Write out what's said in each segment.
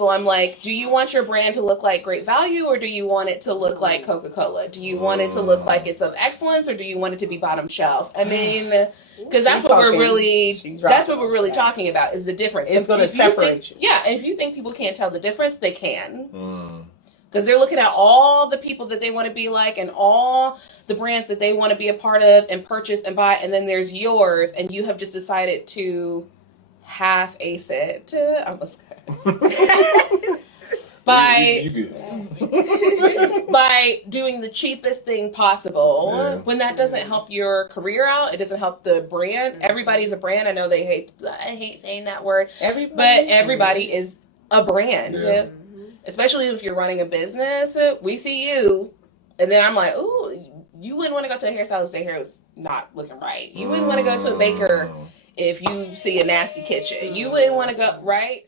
people, I'm like, do you want your brand to look like Great Value, or do you want it to look like Coca-Cola? Do you want it to look like it's of excellence, or do you want it to be bottom shelf? I mean, because that's what we're really talking about, is the difference. It's going to separate you. Yeah, if you think people can't tell the difference, they can. Because they're looking at all the people that they want to be like and all the brands that they want to be a part of and purchase and buy, and then there's yours, and you have just decided to half ace it. Almost by doing the cheapest thing possible. When that doesn't help your career out, it doesn't help the brand. Everybody's a brand. I know I hate saying that word, but everybody is a brand. Especially if you're running a business. We see you, and then I'm like, ooh, you wouldn't want to go to a hairstylist if their hair was not looking right. You wouldn't want to go to a baker if you see a nasty kitchen. You wouldn't want to go, right?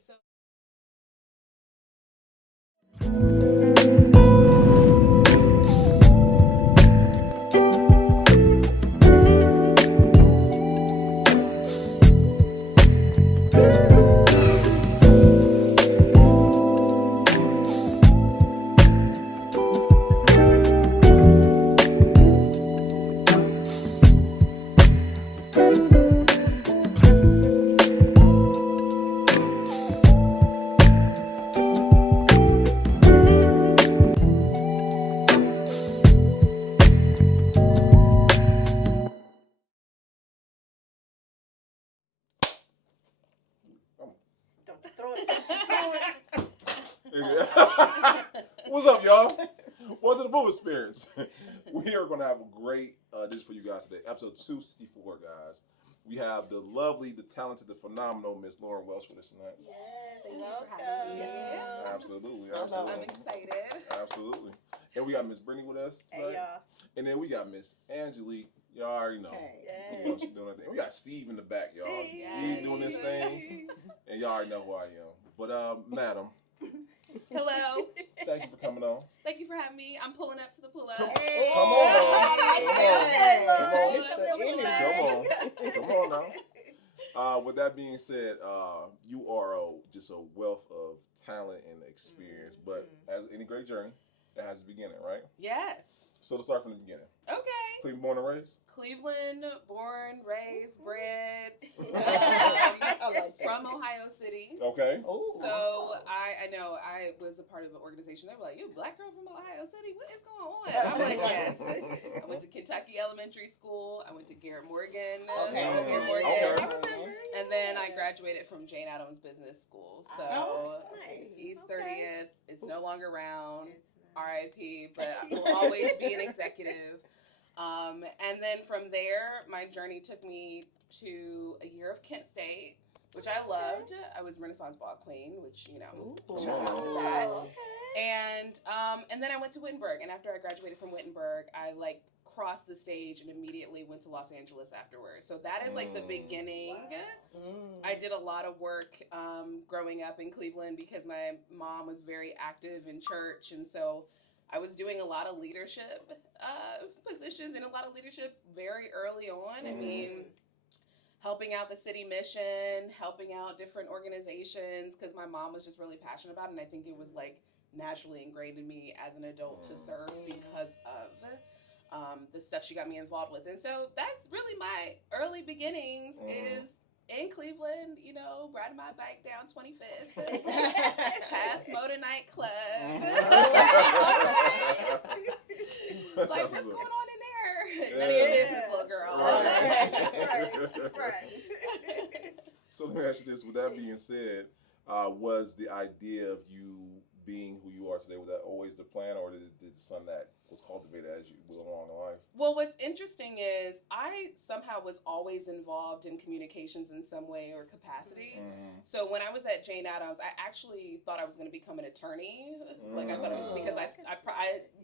What's up, y'all? Welcome to the Boom Experience. We are going to have a great dish for you guys today. Episode 264, guys. We have the lovely, the talented, the phenomenal Miss Lauren Welch with us tonight. Yes, welcome. Yes. Absolutely. I'm excited. Absolutely. And we got Miss Brittany with us tonight. Hey, y'all. And then we got Miss Angelique. Y'all already know. Hey. You know she's doing her thing. We got Steve in the back, y'all. Hey, Steve doing this thing. And y'all already know who I am. But, madam. Hello. Thank you for coming on. Thank you for having me. I'm pulling up to the pull-up. Come on now. With that being said, you are just a wealth of talent and experience. But as any great journey, it has a beginning, right? Yes. So to start from the beginning. Okay. Cleveland born and raised? Cleveland, born, raised, bred, from Ohio City. Okay. Ooh. So I know I was a part of an organization. They were like, "You a black girl from Ohio City? What is going on?" I'm like, "Yes." I went to Kentucky Elementary School. I went to Garrett Morgan. Garrett Morgan. And then I graduated from Jane Addams Business School. So East 30th. It's no longer around. RIP, but I will always be an executive. And then from there, my journey took me to a year of Kent State, which I loved. I was Renaissance Ball Queen, which, shout out to that. And then I went to Wittenberg, and after I graduated from Wittenberg, I crossed the stage and immediately went to Los Angeles afterwards. So that is the beginning. Wow. I did a lot of work growing up in Cleveland because my mom was very active in church, and so I was doing a lot of leadership positions and a lot of leadership very early on. I mean, helping out the city mission, helping out different organizations, because my mom was just really passionate about it, and I think it was naturally ingrained in me as an adult to serve because of the stuff she got me involved with. And so that's really my early beginnings is in Cleveland, riding my bike down 25th, past Motor Nightclub. What's going on in there? None of your business, little girl. Right. So let me ask you this. With that being said, was the idea of you being who you are today, was that always the plan, or did something that was cultivated as you went along in life? Well, what's interesting is I somehow was always involved in communications in some way or capacity. So when I was at Jane Addams, I actually thought I was going to become an attorney. I thought because I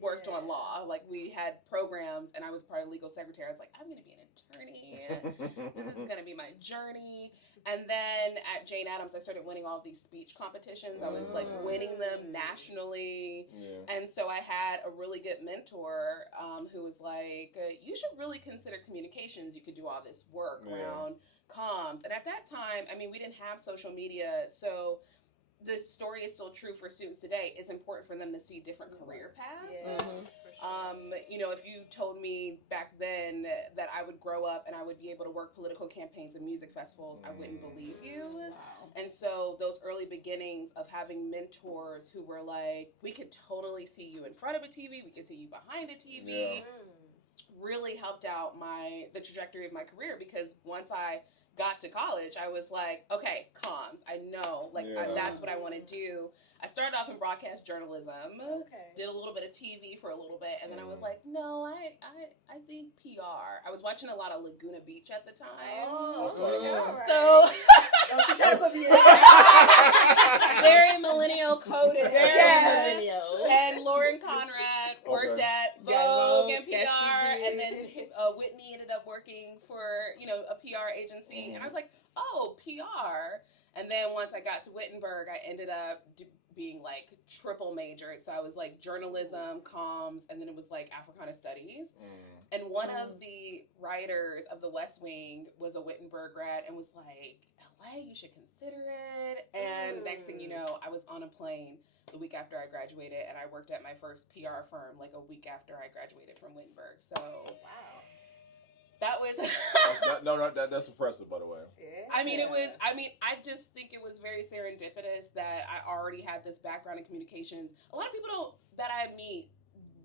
worked on law. We had programs, and I was part of legal secretary. I was like, I'm going to be an attorney. This is going to be my journey. And then at Jane Addams, I started winning all these speech competitions. I was winning them nationally. Yeah. And so I had a really good mentor who was like, you should really consider communications. You could do all this work around comms. And at that time, we didn't have social media. So the story is still true for students today. It's important for them to see different career paths. Yeah. You know, if you told me back then that I would grow up and I would be able to work political campaigns and music festivals, I wouldn't believe you. Wow. And so those early beginnings of having mentors who were like, we could totally see you in front of a TV, we could see you behind a TV, really helped out the trajectory of my career, because once I got to college, I was like, okay, comms, I know, that's what I want to do. I started off in broadcast journalism, did a little bit of TV for a little bit, and then I was like, no, I think PR. I was watching a lot of Laguna Beach at the time. So don't you try to put me in very millennial coded. Millennial. And Lauren Conrad worked at Vogue and PR, and then Whitney ended up working for a PR agency, and I was like, oh, PR. And then once I got to Wittenberg, I ended up being like triple majored. So I was like journalism, comms, and then it was like Africana studies. And one of the writers of The West Wing was a Wittenberg grad and was like, LA, you should consider it. And next thing you know, I was on a plane the week after I graduated, and I worked at my first PR firm like a week after I graduated from Wittenberg. So wow. That was that's impressive, by the way. Yeah. I just think it was very serendipitous that I already had this background in communications. A lot of people that I meet,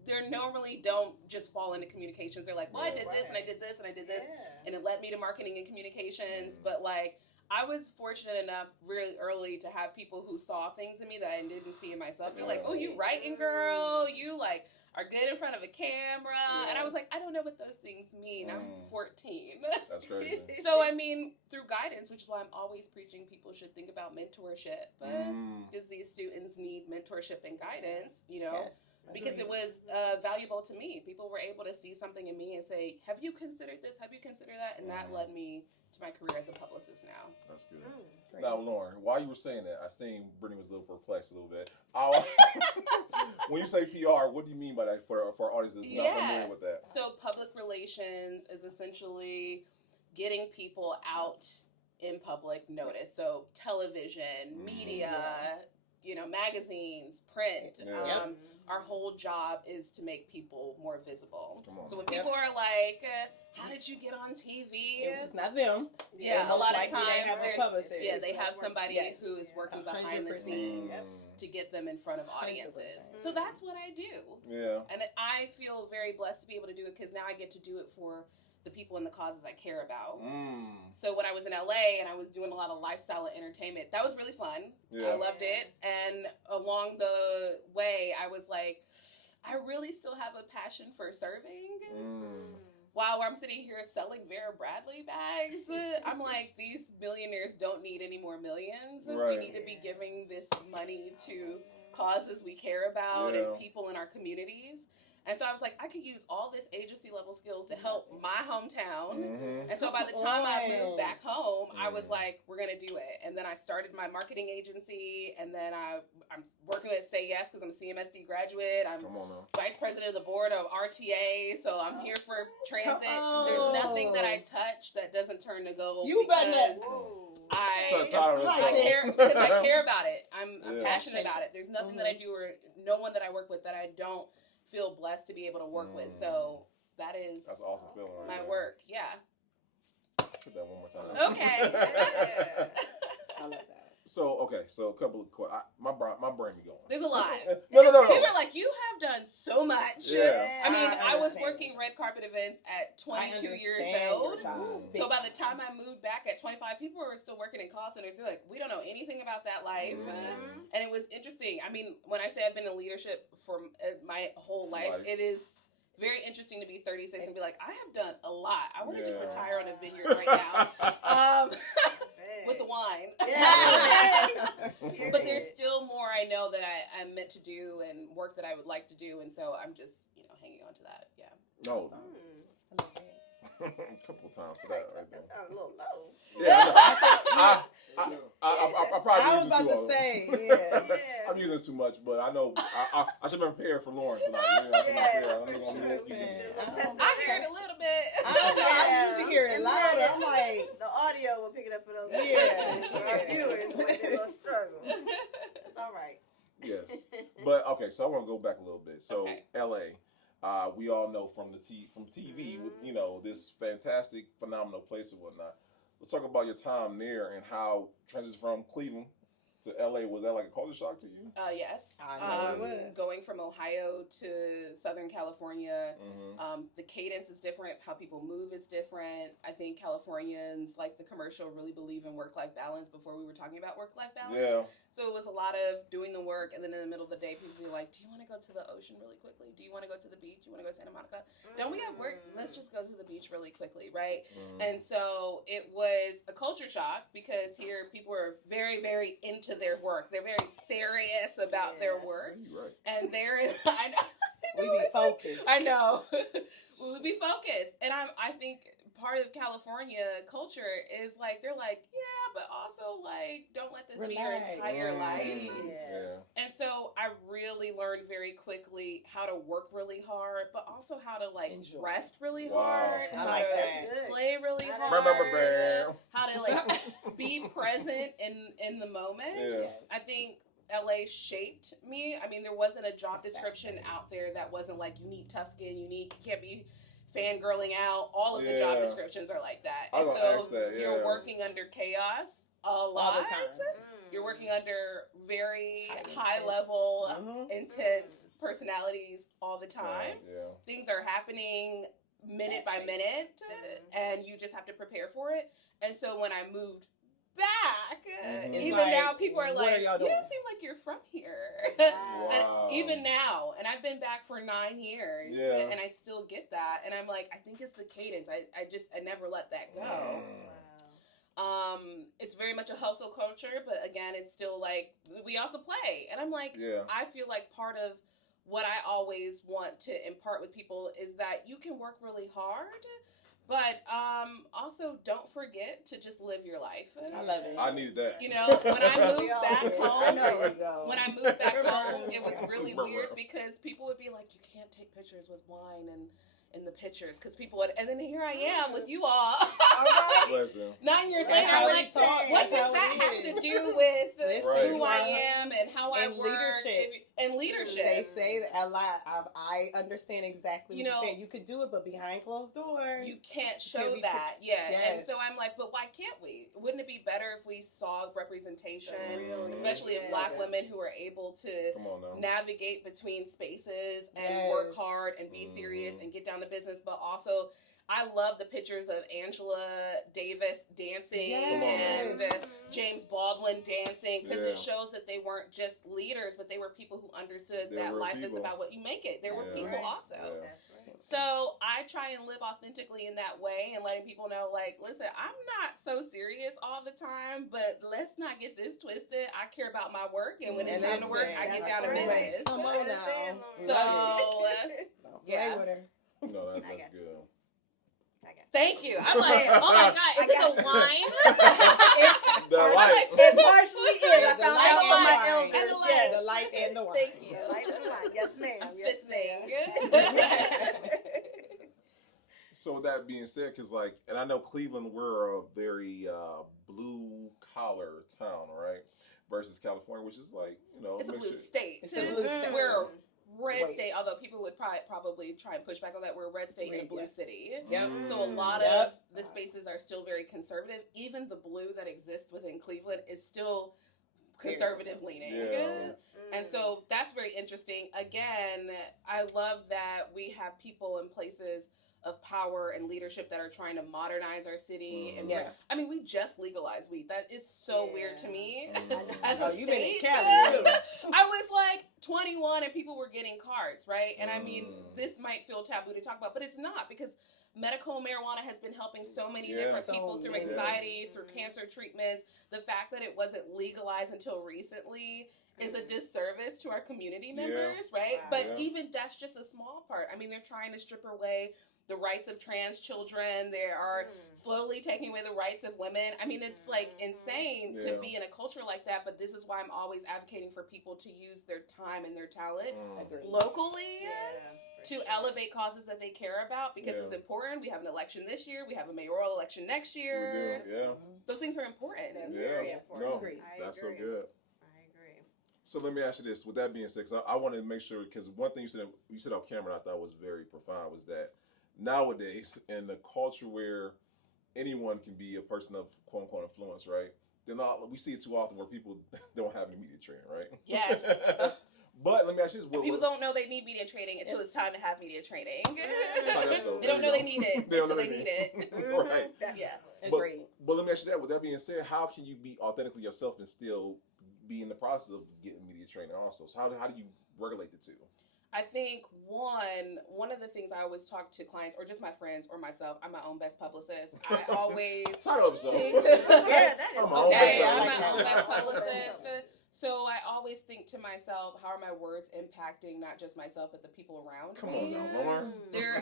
they normally don't just fall into communications. They're like, well, I did this and I did this and I did this, and it led me to marketing and communications. But like, I was fortunate enough really early to have people who saw things in me that I didn't see in myself. They're like, oh, you writing, girl? You like are good in front of a camera. And I was like, I don't know what those things mean. I'm 14. That's crazy. So, I mean, through guidance, which is why I'm always preaching people should think about mentorship. Because these students need mentorship and guidance, Yes. because it was valuable to me. People were able to see something in me and say, have you considered this? Have you considered that? And that led me to my career as a publicist now. That's good. Now, Lauren, while you were saying that, I seen Brittany was a little perplexed a little bit. When you say PR, what do you mean by that for our audience that's not familiar with that? So public relations is essentially getting people out in public notice. So television, media, magazines, print. Our whole job is to make people more visible. So when people are like, how did you get on TV? It was not them. Yeah, a lot of times they have somebody who is working behind the scenes to get them in front of audiences. 100%. So that's what I do. Yeah. And I feel very blessed to be able to do it, because now I get to do it for the people and the causes I care about. So when I was in LA and I was doing a lot of lifestyle and entertainment, that was really fun. I loved it. And along the way, I was like, I really still have a passion for serving. While I'm sitting here selling Vera Bradley bags, I'm like, these millionaires don't need any more millions. We need to be giving this money to causes we care about and people in our communities. And so I was like, I could use all this agency level skills to help my hometown. And so by the time I moved back home, I was like, we're going to do it. And then I started my marketing agency, and then I'm working at Say Yes because I'm a CMSD graduate. I'm vice president of the board of RTA, so I'm here for transit. There's nothing that I touch that doesn't turn to gold. You better. I care because I care about it. I'm passionate about it. There's nothing that I do or no one that I work with that I don't feel blessed to be able to work with. So that's an awesome feeling. My work, Put that one more time. Okay. I love that. So a couple of questions. My brain be going. There's a lot. No. People are like, you have done so much. Yeah. I mean, I was working red carpet events at 22 years old. So by the time I moved back at 25, people were still working in call centers. They're like, we don't know anything about that life. And it was interesting. I mean, when I say I've been in leadership for my whole life, it is very interesting to be 36 and be like, I have done a lot. I want to just retire on a vineyard right now. With the wine. But there's still more I know that I'm meant to do and work that I would like to do. And so I'm just, hanging on to that. Yeah. No. A couple of times for that right there. That sounds a little low. Yeah. I probably I was about to say, I'm using this too much, but I know I should have been prepared for Lauren tonight. I hear it a little bit. I usually hear it louder. I'm like, the audio will pick it up for those our viewers. They're going to struggle. Yes. But okay, so I want to go back a little bit. So Okay. LA, we all know from from TV, with, you know, this fantastic, phenomenal place and whatnot. Let's talk about your time there and how transition from Cleveland to LA. Was that like a culture shock to you? Yes. I know it was. Going from Ohio to Southern California, Mm-hmm. the cadence is different. How people move is different. I think Californians, like the commercial, really believe in work-life balance before we were talking about work-life balance. Yeah. So it was a lot of doing the work, and then in the middle of the day, people would be like, do you want to go to the ocean really quickly? Do you want to go to the beach? Do you want to go to Santa Monica? Don't we have work? Let's just go to the beach really quickly, right? Mm-hmm. And so it was a culture shock because here people are very, very into their work. They're very serious about their work. You're right. And they're in, I know. We be focused. I know. We would be focused. And I think part of California culture is like, they're like, yeah, but also like, don't let this be your Relax. entire life. Yeah. And so I really learned very quickly how to work really hard, but also how to like Enjoy. rest really Wow. hard, I how like to that. play really I hard, like- how to like be present in the moment. Yeah. I think LA shaped me. I mean, there wasn't a job That's description fascinating. out there that wasn't like you need tough skin, you can't be fangirling out. All of the job Yeah. descriptions are like that. I And was so gonna ask that, you're yeah. working under chaos a All lot. the time. You're working under very High high level, Mhm. intense personalities all the time. Yeah. Things are happening minute by Fast-paced. minute, and you just have to prepare for it. And so when I moved back, Mhm. It's even like, now people are what like, are y'all you doing? don't seem like you're from here. Wow. And even now, and I've been back for 9 years, Yeah. and I still get that. And I'm like, I think it's the cadence. I never let that go. Mm. It's very much a hustle culture, but again, it's still like we also play. And I'm like, Yeah. I feel like part of what I always want to impart with people is that you can work really hard, but also don't forget to just live your life. I love it. I needed that. You know, when I moved We all back did. home, I know you go. when I moved back home, it was really Remember. weird because people would be like, you can't take pictures with wine and in the pictures because people would, and then here I am with you all. Bless them. 9 years That's later, how I'm we like, talk. what That's how does that it have is. to do with Listen, who I am and how I And work? leadership. And leadership. They say that a lot. I understand exactly You what know, you're saying. You could do it, but behind closed doors. You can't show can't be that, yeah. And Yes. so I'm like, but why can't we? Wouldn't it be better if we saw representation, real especially of Black women who are able to Come on now. navigate between spaces and Yes. work hard and be serious and get down to business, but also I love the pictures of Angela Davis dancing Yes. and James Baldwin dancing because Yeah. it shows that they weren't just leaders, but they were people who understood They that were life is people. about what you make it. There were Yeah. people Right. also. Yeah. That's right. So I try and live authentically in that way and letting people know, like, listen, I'm not so serious all the time, but let's not get this twisted. I care about my work, and when it's And time to work, I that's get down to right. business. Come on now. So, Don't play yeah. with her. No, I that's got you. good. thank you. I'm like, oh my God, is it the wine? The I'm light. like, It partially is. I The found light out and from the my wine. elders. And the light. Yes. The light and the wine. Thank you. The light and the wine. Yes, ma'am. I'm Yes, spitting. So with that being said, because like, and I know Cleveland, we're a very blue collar town, right? Versus California, which is like, you know, It's a blue mixture. state. It's a blue state. We're a red Wait. state, although people would probably try and push back on that. We're a red state in a blue Yes. city. Yep. So a lot Yep. of the spaces are still very conservative. Even the blue that exists within Cleveland is still Very conservative conservative. leaning. Yeah. And so that's very interesting. Again, I love that we have people in places of power and leadership that are trying to modernize our city. And Yeah. I mean, we just legalized weed. That is so weird to me. As a Oh, you been in state, Cali, too. I was like 21 and people were getting cards, right? And I mean, Mm. this might feel taboo to talk about, but it's not because medical marijuana has been helping so many Yeah. different So people through many. anxiety, through cancer treatments. The fact that it wasn't legalized until recently is a disservice to our community members, right? Wow. But Yeah. even that's just a small part. I mean, they're trying to strip away the rights of trans children. They are slowly taking away the rights of women. I mean, it's like insane to Yeah. be in a culture like that, but this is why I'm always advocating for people to use their time and their talent Agreed. locally to elevate causes that they care about because Yeah. it's important. We have an election this year. We have a mayoral election next We year. do, yeah. Those things are important. Yeah. Yes, No, agreed. that's so agree. good. I agree. So let me ask you this. With that being said, 'cause I want to make sure, because one thing you said on camera I thought was very profound was that nowadays in the culture where anyone can be a person of quote unquote influence, right? We see it too often where people don't have any media training, right? Yes. But let me ask you this: And people don't know they need media training until it's time to have media training. They don't know they need it until they need it. Right. Yeah. Agreed. But let me ask you that. With that being said, how can you be authentically yourself and still be in the process of getting media training also? So how do you regulate the two? I think one of the things I always talk to clients or just my friends or myself, I'm my own best publicist. I always Title episode. Yeah, that is. I'm my own okay, best I'm my publicist. own best publicist. So I always think to myself, how are my words impacting not just myself but the people around Come me? on now, Lauren.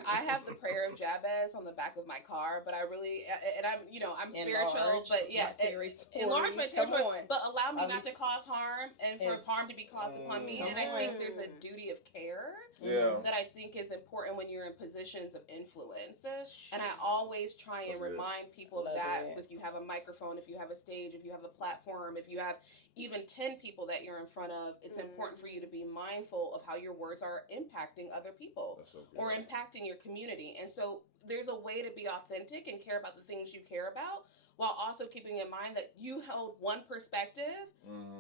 I have the prayer of Jabez on the back of my car, but I really, and I'm spiritual, but yeah, enlarge my territory, but allow me not to cause harm and for harm to be caused upon me. And I think there's a duty of care that I think is important when you're in positions of influence. And I always try and remind people of that. If you have a microphone, if you have a stage, if you have a platform, if you have even 10 people that you're in front of, it's important for you to be mindful of how your words are impacting other people or impacting your community. And so there's a way to be authentic and care about the things you care about while also keeping in mind that you held one perspective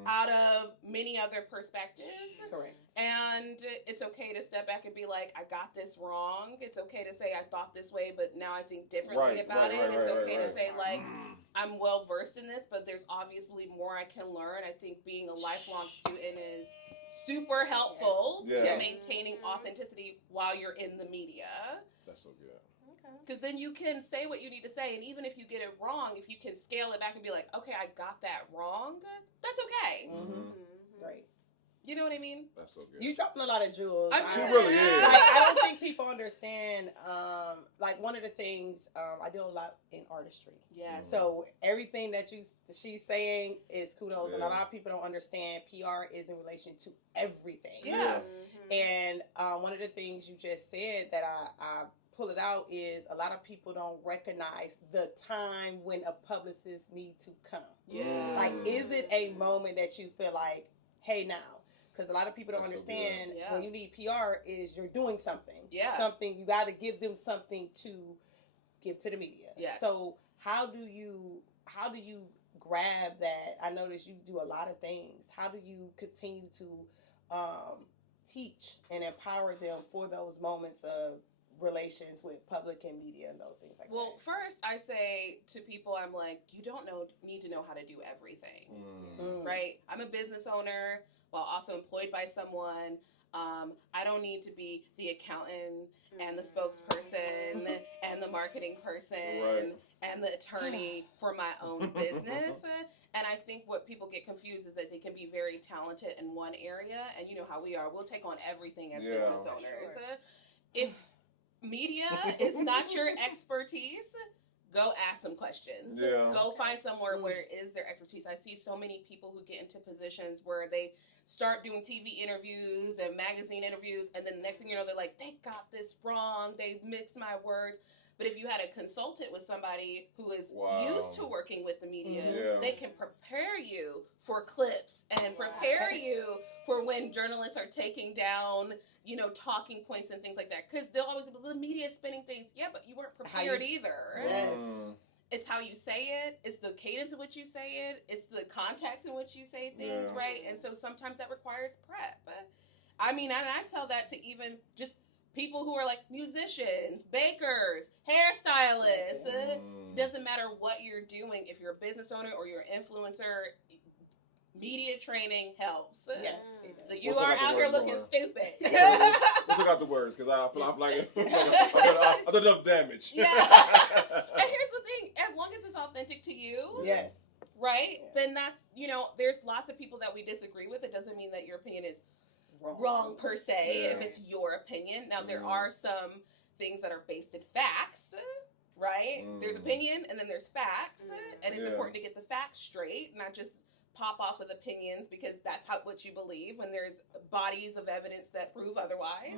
out of many other perspectives. Correct. And it's okay to step back and be like, I got this wrong. It's okay to say I thought this way, but now I think differently about it. It's okay to say, like, I'm well versed in this, but there's obviously more I can learn. I think being a lifelong student is super helpful to maintaining authenticity while you're in the media. That's so good. Because then you can say what you need to say, and even if you get it wrong, if you can scale it back and be like, okay, I got that wrong, that's okay. Right. You know what I mean? That's so good. You dropping a lot of jewels. I'm She really is. I don't think people understand. Like one of the things I do a lot in artistry. Yes. So everything that she's saying is kudos, and a lot of people don't understand. PR is in relation to everything. Yeah. And one of the things you just said that I pull it out is a lot of people don't recognize the time when a publicist need to come. Yeah. Like, is it a moment that you feel like, hey, now? Because a lot of people don't understand when you need PR is you're doing something. Yeah. Something, you got to give them something to give to the media. Yes. So how do you grab that? I notice you do a lot of things. How do you continue to teach and empower them for those moments of relations with public and media and those things like that? Well, first I say to people, I'm like, you don't need to know how to do everything, right? I'm a business owner while also employed by someone. I don't need to be the accountant and the spokesperson and the marketing person and the attorney for my own business. And I think what people get confused is that they can be very talented in one area, and you know how we are. We'll take on everything as business owners. Sure. If media is not your expertise, go ask some questions. Go find somewhere where it is their expertise. I see so many people who get into positions where they start doing TV interviews and magazine interviews, and then the next thing you know, they're like, they got this wrong, they mixed my words. But if you had a consultant with somebody who is used to working with the media, they can prepare you for clips and prepare you for when journalists are taking down, you know, talking points and things like that. Because they'll always be, the media is spinning things. Yeah, but you weren't prepared either. Yes. It's how you say it. It's the cadence in which you say it. It's the context in which you say things, right? And so sometimes that requires prep. I mean, and I tell that to even just people who are like musicians, bakers, hairstylists. Doesn't matter what you're doing. If you're a business owner or you're an influencer, media training helps. Yes. So you aren't out here looking stupid. Let's look out the words, because I feel like I done enough damage. Yeah. And here's the thing: as long as it's authentic to you, right? Then that's, you know, there's lots of people that we disagree with. It doesn't mean that your opinion is wrong per se. If it's your opinion. Now there are some things that are based in facts. Right? There's opinion and then there's facts. And it's important to get the facts straight, not just pop off with opinions because that's what you believe when there's bodies of evidence that prove otherwise.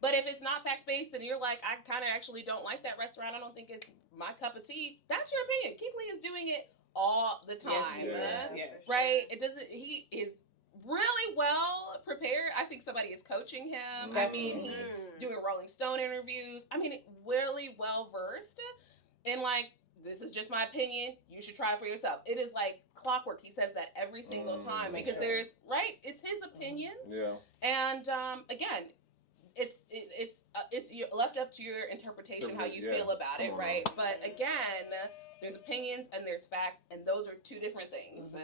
But if it's not facts-based and you're like, I kind of actually don't like that restaurant, I don't think it's my cup of tea, that's your opinion. Keith Lee is doing it all the time. Right? It doesn't, he is really well prepared. I think somebody is coaching him. I mean, he doing Rolling Stone interviews. I mean, really well versed. And like, this is just my opinion. You should try it for yourself. It is like clockwork. He says that every single time because there's it's his opinion. Yeah. And again, it's left up to your interpretation how you feel about it, right? But again, there's opinions and there's facts, and those are two different things.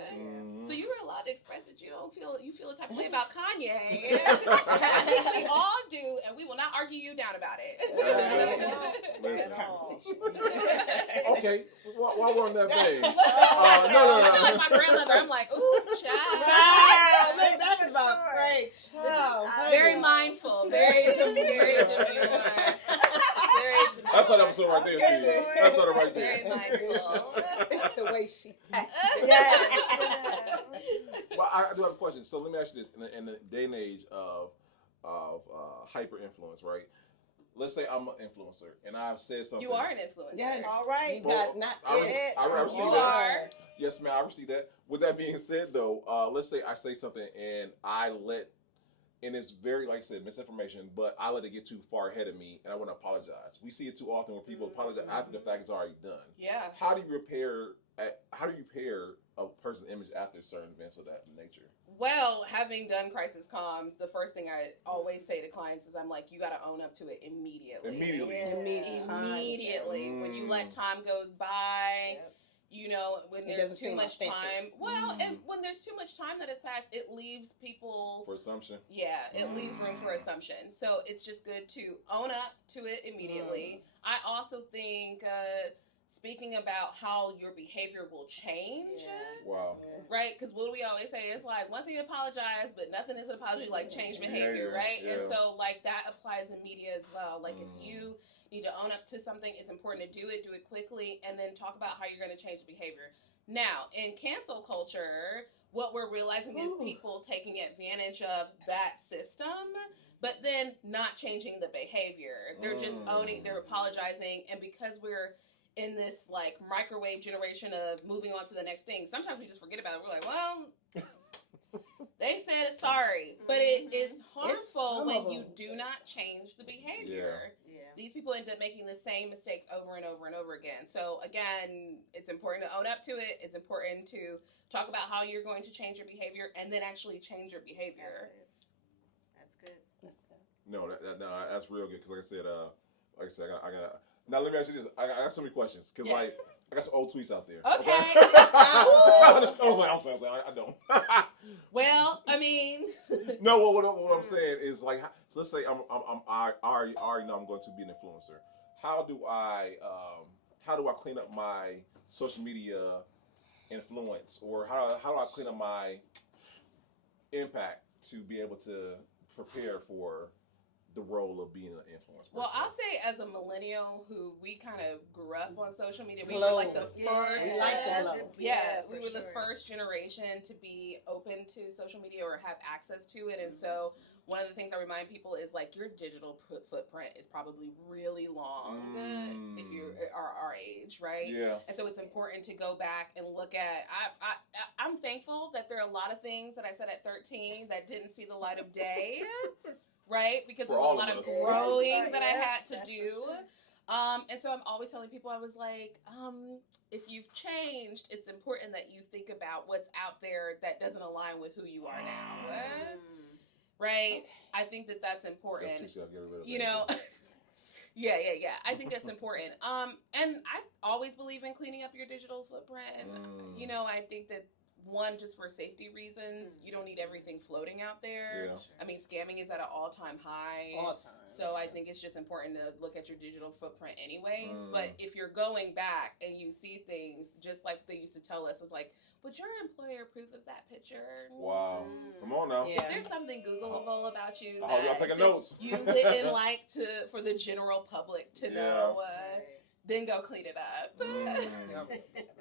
So you were allowed to express that you feel a type of way about Kanye. I think we all do, and we will not argue you down about it. Listen. Conversation. Okay, while we're on that thing, I feel like my grandmother. I'm like, ooh, child. Look, that was a great child. Very mindful, very demure. I thought that was so right there, Steve. I thought it right there. Very mindful. It's the way she acts. Well, I do have a question. So let me ask you this: in the day and age of hyper influence, right? Let's say I'm an influencer and I've said something. You are an influencer. Yes. All right. You got not it. I received You that. are. Yes, ma'am. I received that. With that being said, though, let's say I say something and and it's very, like I said, misinformation, but I let it get too far ahead of me, and I want to apologize. We see it too often where people apologize after the fact is already done. Yeah. How do you repair a person's image after certain events of that nature? Well, having done crisis comms, the first thing I always say to clients is I'm like, you got to own up to it immediately. Immediately. When you let time goes by, you know, when there's too much time. Well, and when there's too much time that has passed, it leaves people For assumption. Yeah, it leaves room for assumption. So it's just good to own up to it immediately. I also think speaking about how your behavior will change. Wow. Right? Because what do we always say? It's like one thing to apologize, but nothing is an apology like change behavior, right? Yeah. And so like that applies in media as well. Like if you need to own up to something, it's important to do it quickly, and then talk about how you're going to change the behavior. Now, in cancel culture, what we're realizing is people taking advantage of that system, but then not changing the behavior. They're just they're apologizing, and because we're in this like microwave generation of moving on to the next thing, sometimes we just forget about it. We're like, well, they said sorry, but it is harmful when you do not change the behavior. These people end up making the same mistakes over and over and over again. So again, it's important to own up to it. It's important to talk about how you're going to change your behavior and then actually change your behavior. That's good. No, that's real good. Because like I said, I got. Now let me ask you this. I got so many questions. Because I got some old tweets out there. Okay. I don't. Well, I mean. No, what I'm saying is like, let's say I already know I'm going to be an influencer. How do I clean up my social media influence, or how do I clean up my impact to be able to prepare for the role of being an influencer? Well, I'll say as a millennial who we kind of grew up on social media, we were like the first. We were the first generation to be open to social media or have access to it, and so one of the things I remind people is like your digital footprint is probably really long if you are our age, right? Yeah. And so it's important to go back and look at. I'm thankful that there are a lot of things that I said at 13 that didn't see the light of day. Right? Because there's a lot of growing that I had to do. And so I'm always telling people, I was like, if you've changed, it's important that you think about what's out there that doesn't align with who you are now. Right? I think that's important. You know? Yeah. I think that's important. And I always believe in cleaning up your digital footprint. You know, I think that one, just for safety reasons, you don't need everything floating out there. Yeah. I mean, scamming is at an all-time high. So I think it's just important to look at your digital footprint anyways. But if you're going back and you see things, just like they used to tell us, of like, would your employer approve of that picture? Wow. Come on now. Is there something Googleable about you y'all taking notes. you wouldn't like for the general public to know? Then go clean it up.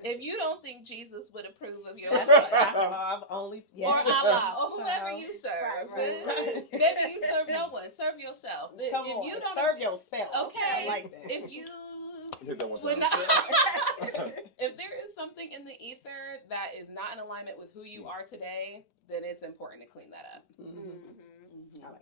If you don't think Jesus would approve of your or Allah, or whoever you serve, maybe you serve no one. Serve yourself. If you don't serve yourself, okay. I like that. If you hit that one would not, if there is something something in the ether that is not in alignment with who you are today, then it's important to clean that up. I like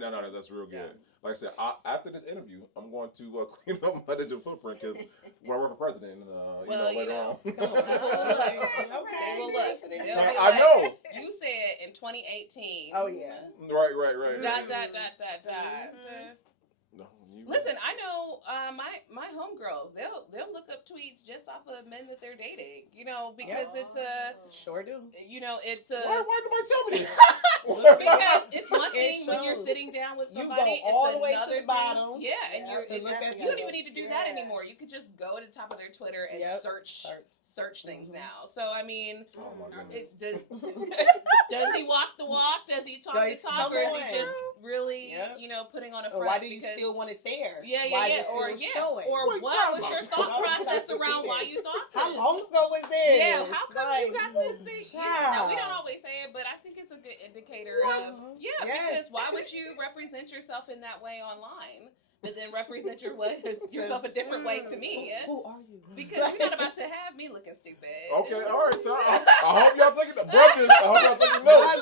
that. No, that's real good. Like I said, after this interview, I'm going to clean up my digital footprint because when I work for president, later on. People will look. They will look. They'll be I like, know. You said in 2018. Oh, yeah. Right. Dot. No, Listen, I know my homegirls. They'll look up tweets just off of men that they're dating. Because it's a sure do. It's a Why nobody tell me this? because it's one thing when you're sitting down with somebody. You go all it's the way another to the bottom. thing. Yeah, and you don't even need to do that Yeah. anymore. You could just go to the top of their Twitter and search things now. So I mean, Oh my goodness. does he walk the walk? Does he talk the talk, or is he just really putting on a front? Or why do you still want it there? Yeah. Or Or what was your thought process around why you thought this? How long ago was this? Yeah, how come you got this thing? Now, we don't always say it, but I think it's a good indicator of because why would you represent yourself in that way online, but then represent yourself a different way to me? Who are you? Because you're not about to have me looking stupid. Okay, all right, Tom. I hope y'all taking the brothers. I hope y'all taking notes.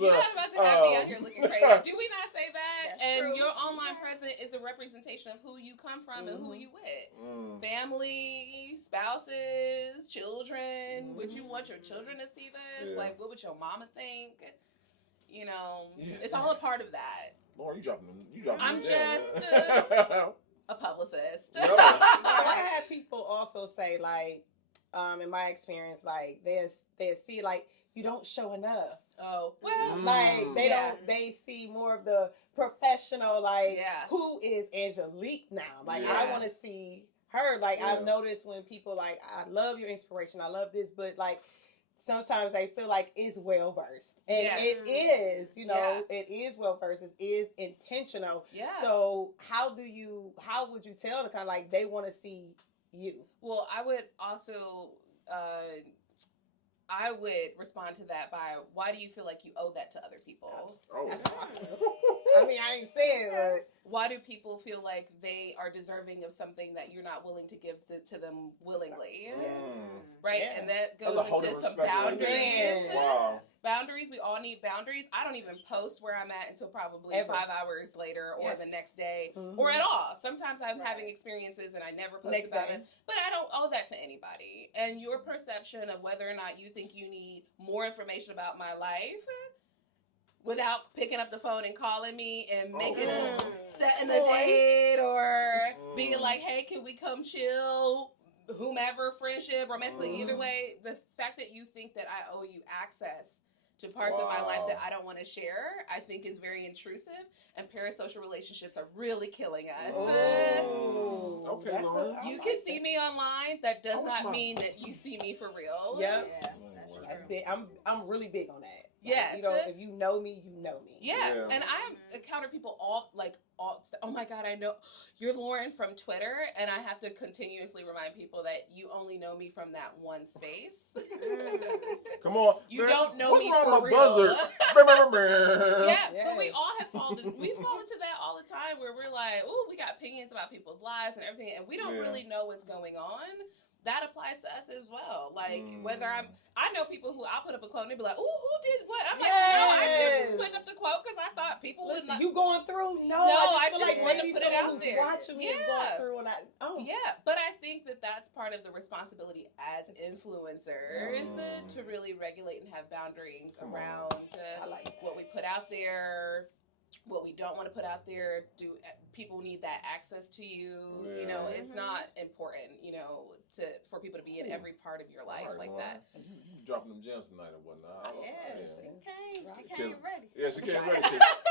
You're not about to have me out here looking crazy. Do we not say that? That's and true. your online presence is a representation of who you come from and who you with. Family, spouses, children. Would you want your children to see this? Yeah. Like, what would your mama think? Yeah. It's all a part of that. Lauren, you dropping I'm them just gems. a publicist. No. I had people also say, like, in my experience, like, they see, like, you don't show enough. Oh, well. Like, they see more of the professional, like, who is Angelique now? Like, I want to see her. Like, I've noticed when people, like, I love your inspiration, I love this, but, like, sometimes they feel like it's well versed, and it is, it is well versed. It is intentional. Yeah. So how would you tell them kind of like they want to see you? Well, I would also, I would respond to that by, why do you feel like you owe that to other people? I mean, I didn't say it, but why do people feel like they are deserving of something that you're not willing to give to them willingly? Right? Yeah. And that That's goes a whole into different some perspective. boundaries. Wow. Boundaries, we all need boundaries. I don't even post where I'm at until probably 5 hours later or the next day or at all. Sometimes I'm having experiences and I never post about it, but I don't owe that to anybody. And your perception of whether or not you think you need more information about my life without picking up the phone and calling me and setting a date or being like, hey, can we come chill? Whomever, friendship, romantically, either way, the fact that you think that I owe you access to parts of my life that I don't want to share, I think is very intrusive, and parasocial relationships are really killing us. Okay, Lauren. You can see me online. That does not mean that you see me for real. Yep. Yeah, That's big. I'm really big on that. Yes. If you know me, you know me. Yeah. And I encounter people oh my God, I know you're Lauren from Twitter, and I have to continuously remind people that you only know me from that one space. Come on. You don't know What's me wrong for with real. buzzer? But we all have fall into that all the time where we're like, oh, we got opinions about people's lives and everything, and we don't really know what's going on. That applies to us as well. Like, whether I know people who I'll put up a quote and they'll be like, ooh, who did what? I'm like, no, I just was putting up the quote because I thought people would not. You going through? No, I just just feel want like to put it out there. Watching me is going through, and but I think that that's part of the responsibility as influencers to really regulate and have boundaries around what we put out there. What we don't want to put out there. Do people need that access to you? It's not important, for people to be in every part of your life like that. You dropping them gems tonight or whatnot. She came ready. Yeah, she came ready.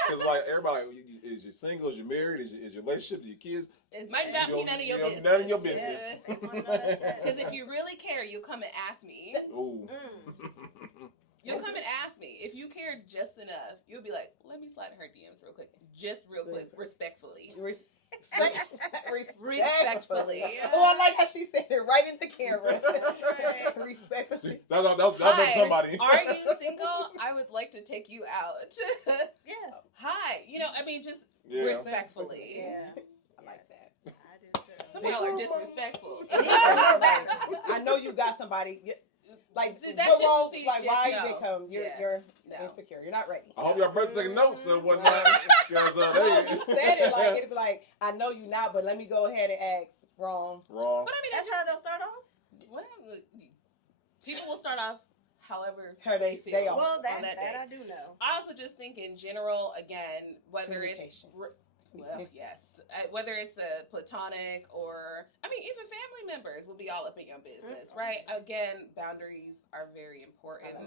Because like everybody, is you single? Is you married? Is your relationship? Do your kids? It might not be none of your business. None of your business. Because if you really care, you'll come and ask me. Ooh. You'll come and ask me. If you care just enough, you'll be like, let me slide in her DMs real quick. Just real quick. Respectfully. Respectfully. Oh, I like how she said it right in the camera. Respectfully. That makes somebody. Are you single? I would like to take you out. Yeah. Hi. Just respectfully. Yeah. I like that. I do too. Some people are disrespectful. I I know you got somebody. Like, See, what wrong? see, Like, why no. you didn't come? You're No. insecure. You're not ready. I hope y'all brothers taking notes and whatnot. Because No, you said it like it'd be like, I know you not, but let me go ahead and ask. Wrong. But I mean, That's how they'll start off. Well, people will start off however How they feel. are. Well, that day. I do know. I also just think in general, again, whether it's whether it's a platonic or, I mean, even family members will be all up in your business, right? Again, boundaries are very important.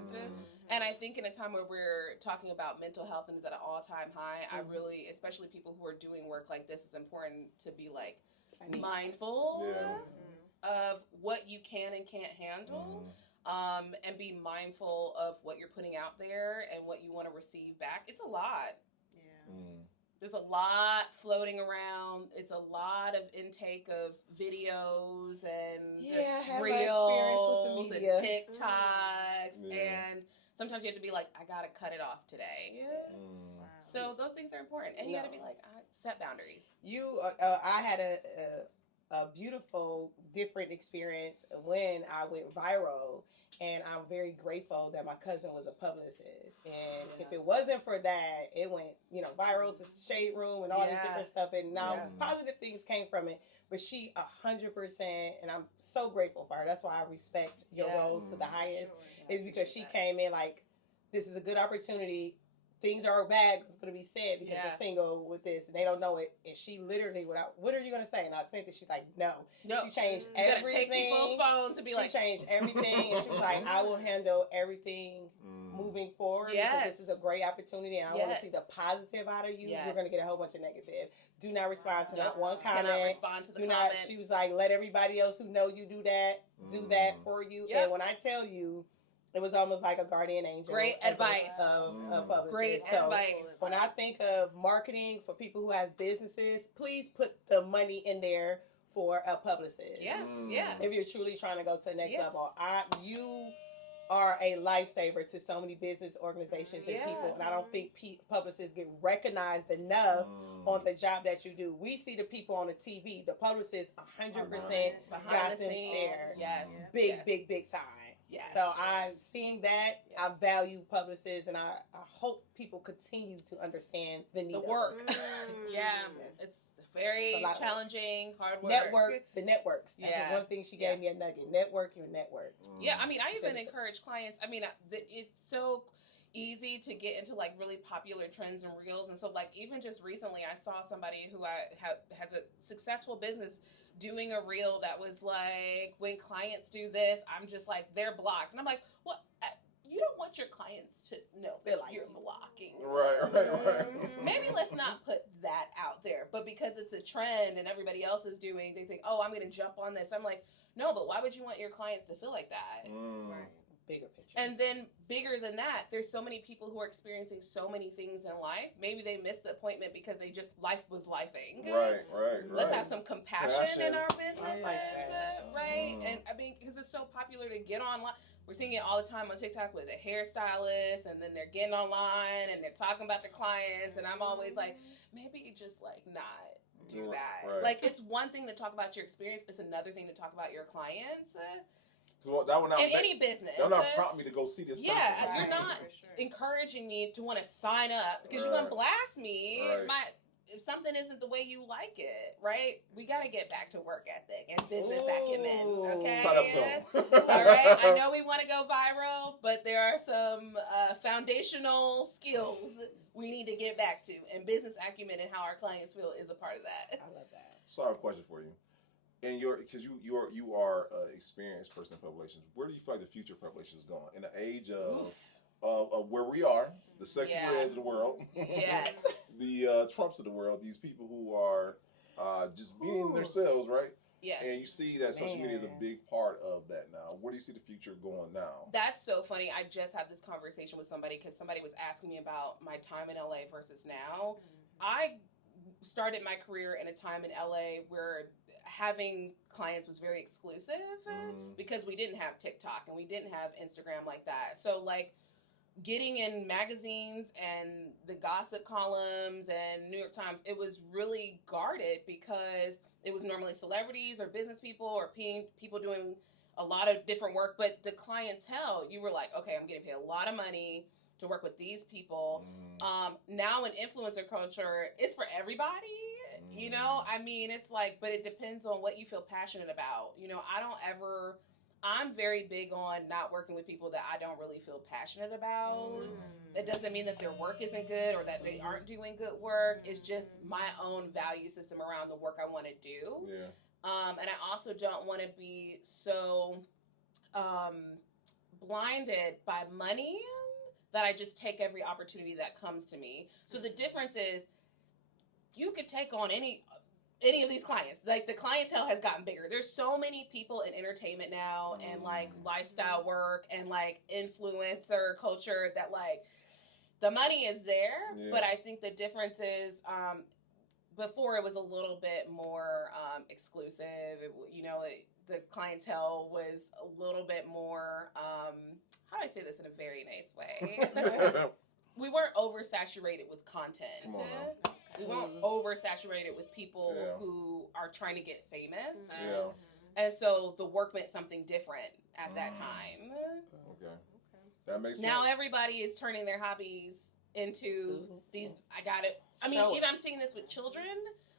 And I think in a time where we're talking about mental health and is at an all-time high, I really, especially people who are doing work like this, it's important to be like mindful of what you can and can't handle. And be mindful of what you're putting out there and what you want to receive back. It's a lot. Yeah. There's a lot floating around. It's a lot of intake of videos and reels and TikToks. And sometimes you have to be like, I got to cut it off today. Wow. So those things are important. And you got to be like, set boundaries. I had a beautiful, different experience when I went viral. And I'm very grateful that my cousin was a publicist. And if it wasn't for that, it went, viral to Shade Room and all this different stuff. And now positive things came from it. But she 100%, and I'm so grateful for her. That's why I respect your role to the highest. Is because she came in like, this is a good opportunity. Things are bad, it's going to be said because you're single with this, and they don't know it. And she literally, what are you going to say? And I said that she's like, no. She changed everything. You got to take people's phones and be like. She changed everything, and she was like, I will handle everything moving forward because this is a great opportunity, and I want to see the positive out of you. You're going to get a whole bunch of negative. Do not respond to not one comment. Cannot respond to the comments. She was like, let everybody else who know you do that for you. Yep. And when I tell you, it was almost like a guardian angel. Great advice. Of publicist. Great advice. When I think of marketing for people who has businesses, please put the money in there for a publicist. Yeah. If you're truly trying to go to the next level, you are a lifesaver to so many business organizations and people, and I don't think publicists get recognized enough on the job that you do. We see the people on the TV, the publicists 100% got them there. Yes. Big time. Yes. So I'm seeing that. I value publicists, and I hope people continue to understand the need the work. It's very challenging, hard work. The networks. That's one thing she gave me a nugget. Network your networks. Yeah, I mean, I even encourage clients. I mean, it's so easy to get into like really popular trends and reels, and so like even just recently, I saw somebody who has a successful business doing a reel that was like, when clients do this, I'm just like, they're blocked. And I'm like, well, you don't want your clients to know that you're blocking. Right. Maybe let's not put that out there. But because it's a trend and everybody else is doing, they think, oh, I'm going to jump on this. I'm like, no, but why would you want your clients to feel like that? Right. Bigger picture. And then bigger than that, there's so many people who are experiencing so many things in life. Maybe they missed the appointment because life was lifing. Right. Let's have some compassion in our businesses, right? Mm-hmm. And I mean, because it's so popular to get online. We're seeing it all the time on TikTok with a hairstylist, and then they're getting online and they're talking about their clients, and I'm always like, maybe you just like not do that. Right. Like, it's one thing to talk about your experience. It's another thing to talk about your clients. Any business. They'll not prompt me to go see this person. Yeah, you're not encouraging me to want to sign up because you're going to blast me if something isn't the way you like it, right? We got to get back to work ethic and business acumen, okay? All right? I know we want to go viral, but there are some foundational skills we need to get back to, and business acumen and how our clients feel is a part of that. I love that. So I have a question for you. Because you are an experienced person in public relations, where do you feel like the future of public relations is going? In the age of where we are, the sexy reds of the world, the Trumps of the world, these people who are just being themselves, right? Yes. And you see that social media is a big part of that now. Where do you see the future going now? That's so funny. I just had this conversation with somebody because somebody was asking me about my time in LA versus now. I started my career in a time in LA where having clients was very exclusive because we didn't have TikTok and we didn't have Instagram like that. So like getting in magazines and the gossip columns and New York Times, it was really guarded because it was normally celebrities or business people or people doing a lot of different work, but the clientele, you were like, okay, I'm getting paid a lot of money to work with these people. Now in influencer culture, it's for everybody. You know, I mean, it's like, but it depends on what you feel passionate about. You know, I'm very big on not working with people that I don't really feel passionate about. It doesn't mean that their work isn't good or that they aren't doing good work. It's just my own value system around the work I want to do. Yeah. And I also don't want to be so blinded by money that I just take every opportunity that comes to me. So the difference is, you could take on any of these clients. Like, the clientele has gotten bigger. There's so many people in entertainment now and like lifestyle work and like influencer culture that like the money is there. Yeah. But I think the difference is before it was a little bit more exclusive. The clientele was a little bit more, how do I say this in a very nice way? We weren't oversaturated with content. We weren't oversaturated with people who are trying to get famous. Yeah. And so the work meant something different at that time. Okay. That makes sense. Now everybody is turning their hobbies into these, even I'm seeing this with children.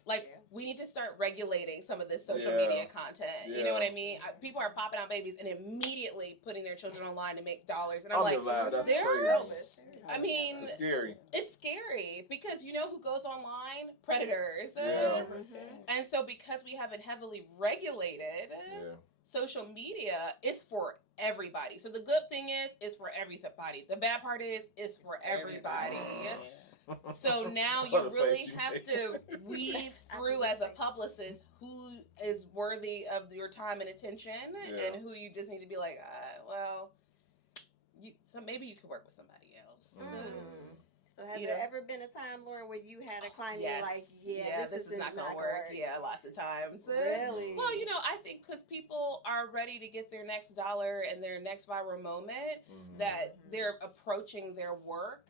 Like, we need to start regulating some of this social media content. Yeah. You know what I mean? People are popping out babies and immediately putting their children online to make dollars. And I'm like, that's crazy. I mean, it's scary. It's scary because you know who goes online? Predators. Yeah. And so because we haven't heavily regulated social media, it's for everybody. So the good thing is, it's for everybody. The bad part is, it's for everybody. So now you really have to weave through as a publicist who is worthy of your time and attention and who you just need to be like, so maybe you could work with somebody else. So has there ever been a time, Lauren, where you had a client you're like, this is not going to work? Yeah, lots of times. Really? Well, I think because people are ready to get their next dollar and their next viral moment, that they're approaching their work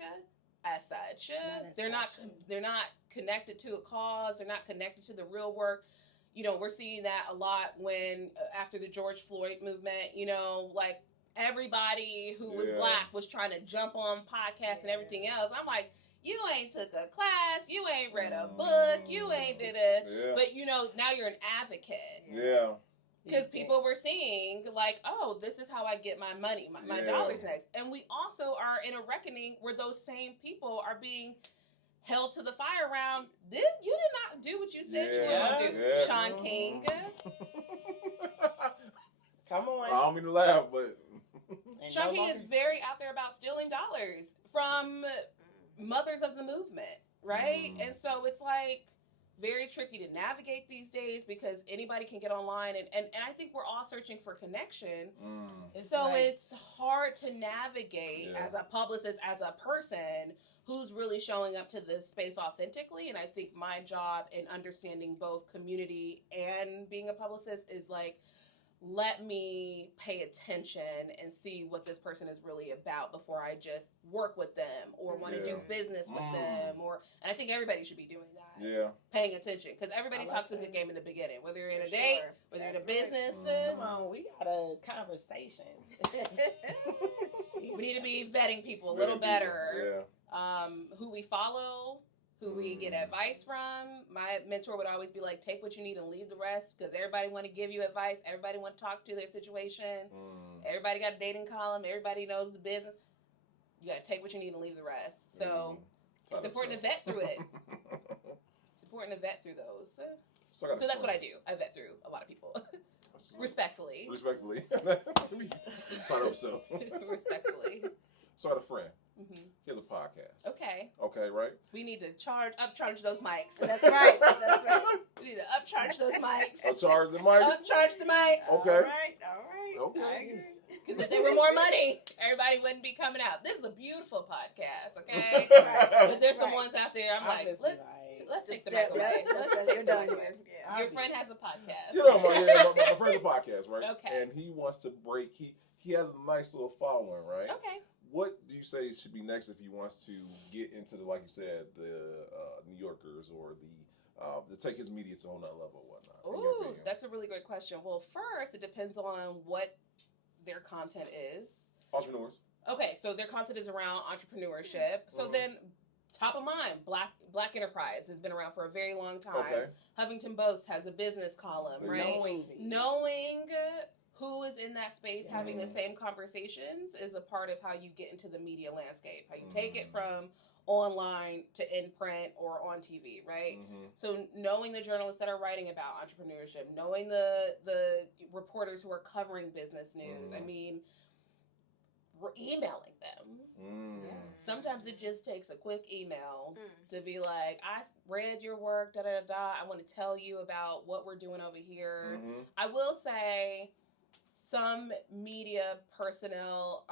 as such. They're not connected to a cause. They're not connected to the real work. We're seeing that a lot when after the George Floyd movement, like everybody who was Black was trying to jump on podcasts and everything else. I'm like, you ain't took a class, you ain't read a book, you ain't did but now you're an advocate. Yeah. Because people were seeing, like, oh, this is how I get my money, my dollars next. And we also are in a reckoning where those same people are being held to the fire around this. You did not do what you said you were going to do, Sean King. Come on. I don't mean to laugh, but... Sean King is very out there about stealing dollars from mothers of the movement, right? And so it's like... very tricky to navigate these days because anybody can get online and I think we're all searching for connection. It's hard to navigate as a publicist, as a person who's really showing up to the space authentically. And I think my job in understanding both community and being a publicist is like, let me pay attention and see what this person is really about before I just work with them or want to do business with them. And I think everybody should be doing that. Yeah. Paying attention. Because everybody talks a good game in the beginning. Whether you're in a date, whether you're in a business. Come on, we got a conversation. We need to be vetting people a little better. Who we follow. Who we get advice from. My mentor would always be like, take what you need and leave the rest, because everybody want to give you advice. Everybody want to talk to their situation. Everybody got a dating column. Everybody knows the business. You got to take what you need and leave the rest. So it's important to vet through it. It's important to vet through those. So that's what I do. I vet through a lot of people. Respectfully. Respectfully. Respectfully. So I had a friend. He has a podcast. Okay, right? We need to upcharge those mics. That's right. We need to upcharge those mics. Upcharge the mics? Upcharge the mics. Okay. All right. Okay. Because if there were more money, everybody wouldn't be coming out. This is a beautiful podcast, okay? But there's some ones out there, I'm like, let's take the mic away. Let's take the mic away. Your friend has a podcast. My friend's a podcast, right? Okay. And he wants to break, he has a nice little following, right? Okay. What do you say should be next if he wants to get into the, like you said, the New Yorkers or the to take his media to another level or whatnot? Ooh, that's a really great question. Well, first, it depends on what their content is. Entrepreneurs. Okay, so their content is around entrepreneurship. So then, top of mind, Black Enterprise has been around for a very long time. Okay. Huffington Post has a business column, right? Knowing who is in that space having the same conversations is a part of how you get into the media landscape, how you take it from online to in print or on TV, right? So knowing the journalists that are writing about entrepreneurship, knowing the reporters who are covering business news, I mean, we're emailing them. Sometimes it just takes a quick email to be like, I read your work, I want to tell you about what we're doing over here. I will say some media personnel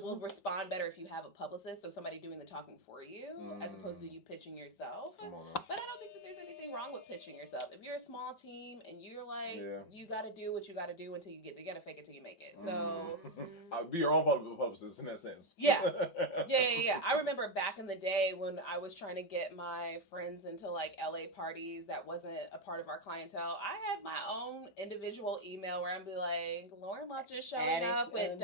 will respond better if you have a publicist, so somebody doing the talking for you, as opposed to you pitching yourself. But I don't think that there's anything wrong with pitching yourself. If you're a small team and you're like, you got to do what you got to do until you get there. You got to fake it till you make it. So be your own publicist in that sense. Yeah. I remember back in the day when I was trying to get my friends into like LA parties that wasn't a part of our clientele. I had my own individual email where I'd be like, Lauren Welch is showing up with ...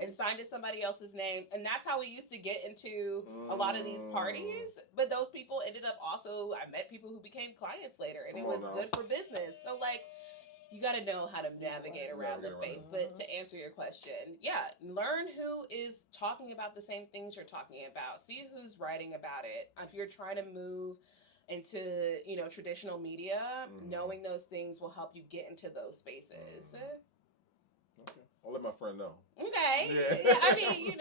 and signed to somebody else's name. And that's how we used to get into a lot of these parties. But those people ended up also, I met people who became clients later, and it was good for business. So like, you got to know how to navigate around the space. But to answer your question, learn who is talking about the same things you're talking about. See who's writing about it. If you're trying to move into, traditional media, knowing those things will help you get into those spaces. Okay. I'll let my friend know. Okay. Yeah, I mean,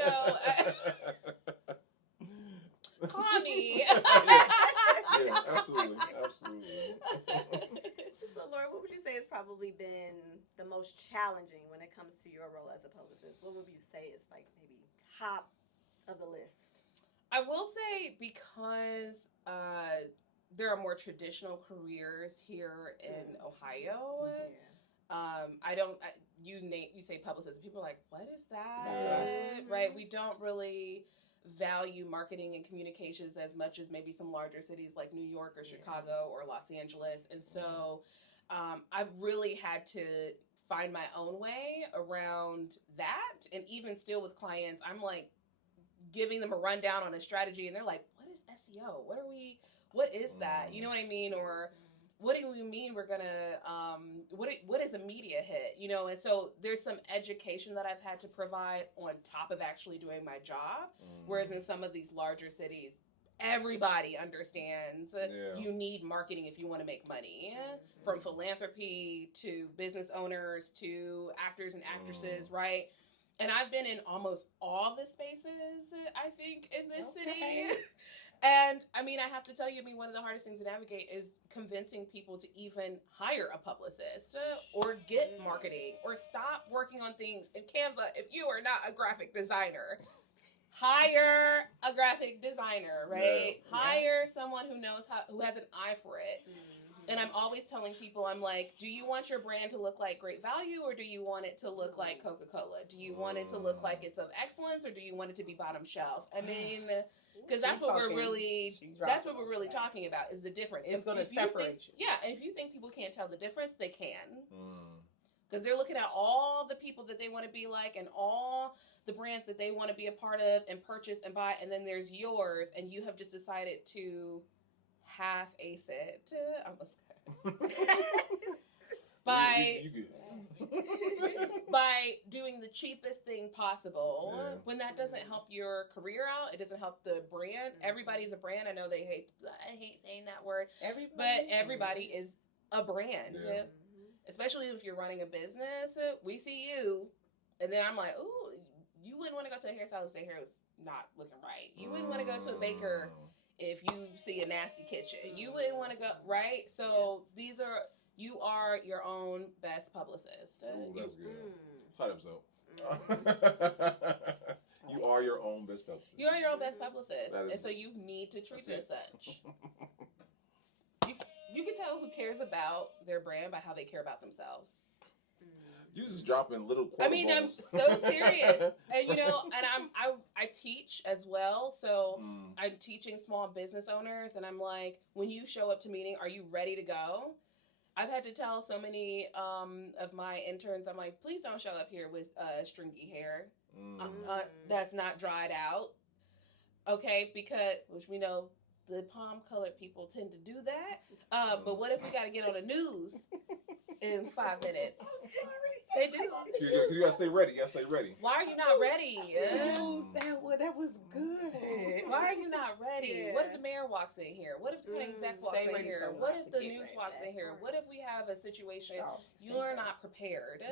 call me. Absolutely. So, Lauren, what would you say has probably been the most challenging when it comes to your role as a publicist? What would you say is like maybe top of the list? I will say because there are more traditional careers here in Ohio. You say publicist, people are like, what is that? Right? We don't really value marketing and communications as much as maybe some larger cities like New York or Chicago or Los Angeles. And so I've really had to find my own way around that. And even still with clients, I'm like giving them a rundown on a strategy and they're like, what is SEO? What is that? You know what I mean? Or what do we mean we're gonna, what is a media hit? And so there's some education that I've had to provide on top of actually doing my job. Whereas in some of these larger cities, everybody understands you need marketing if you want to make money. From philanthropy to business owners to actors and actresses, right? And I've been in almost all the spaces, I think, in this city. And I mean, I have to tell you, one of the hardest things to navigate is convincing people to even hire a publicist or get marketing or stop working on things in Canva if you are not a graphic designer. Hire a graphic designer, right? Hire someone who has an eye for it. And I'm always telling people, I'm like, do you want your brand to look like Great Value or do you want it to look like Coca-Cola? Do you want it to look like it's of excellence or do you want it to be bottom shelf? I mean, because that's what we're really talking about is the difference. It's going to separate you. Yeah, and if you think people can't tell the difference, they can. Because they're looking at all the people that they want to be like and all the brands that they want to be a part of and purchase and buy, and then there's yours, and you have just decided to half-ace it. Almost by doing the cheapest thing possible. When that doesn't help your career out, it doesn't help the brand. Everybody's a brand. I know I hate saying that word, but everybody is a brand. Especially if you're running a business, we see you, and then I'm like, ooh, you wouldn't want to go to a hairstylist if their hair was not looking right. You wouldn't want to go to a baker if you see a nasty kitchen. You wouldn't want to go, right? So you are your own best publicist. Ooh, that's good. Tight episode. You are your own best publicist. You are your own best publicist. And so you need to treat it as such. You can tell who cares about their brand by how they care about themselves. You just dropping little quotables. I mean, I'm so serious. And, you know, and I teach as well. So I'm teaching small business owners. And I'm like, when you show up to meeting, are you ready to go? I've had to tell so many of my interns, I'm like, please don't show up here with stringy hair. That's not dried out. Okay, because, which we know the palm-colored people tend to do that. But what if we got to get on the news in 5 minutes? They do. You gotta stay ready. Why are you not ready? That was good. Why are you not ready? Yeah. What if the mayor walks in here? What if the county exec walks in here? So What if the news walks in here? What if we have a situation you are not prepared?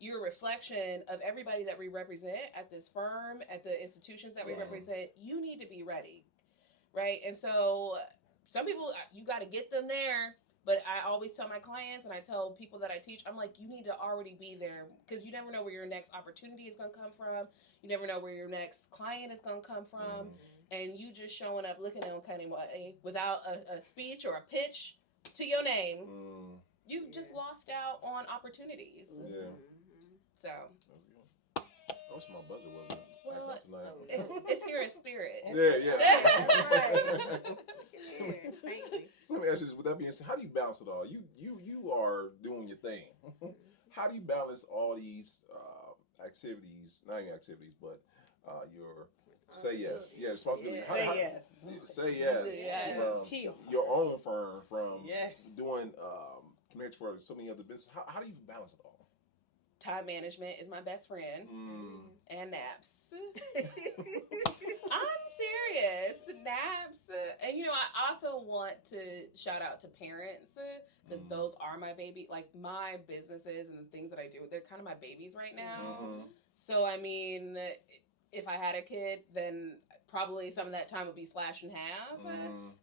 You're a reflection of everybody that we represent at this firm, at the institutions that we represent. You need to be ready, right? And so some people, you got to get them there. But I always tell my clients and I tell people that I teach, I'm like, you need to already be there because you never know where your next opportunity is going to come from. You never know where your next client is going to come from. And you just showing up looking uncanny without a speech or a pitch to your name, you've just lost out on opportunities. So. I wish my buzzer wasn't. Well, it's here in spirit. So let me ask you this: with that being said, how do you balance it all? You are doing your thing. How do you balance all these activities? Not even activities, but your say yes, responsibility. Say yes. From your own firm, from doing connect for so many other businesses. How do you balance it all? Time management is my best friend. And naps. I'm serious. Naps. And, you know, I also want to shout out to parents because those are my baby. Like, my businesses and the things that I do, they're kind of my babies right now. So, I mean, if I had a kid, then probably some of that time would be slashed in half.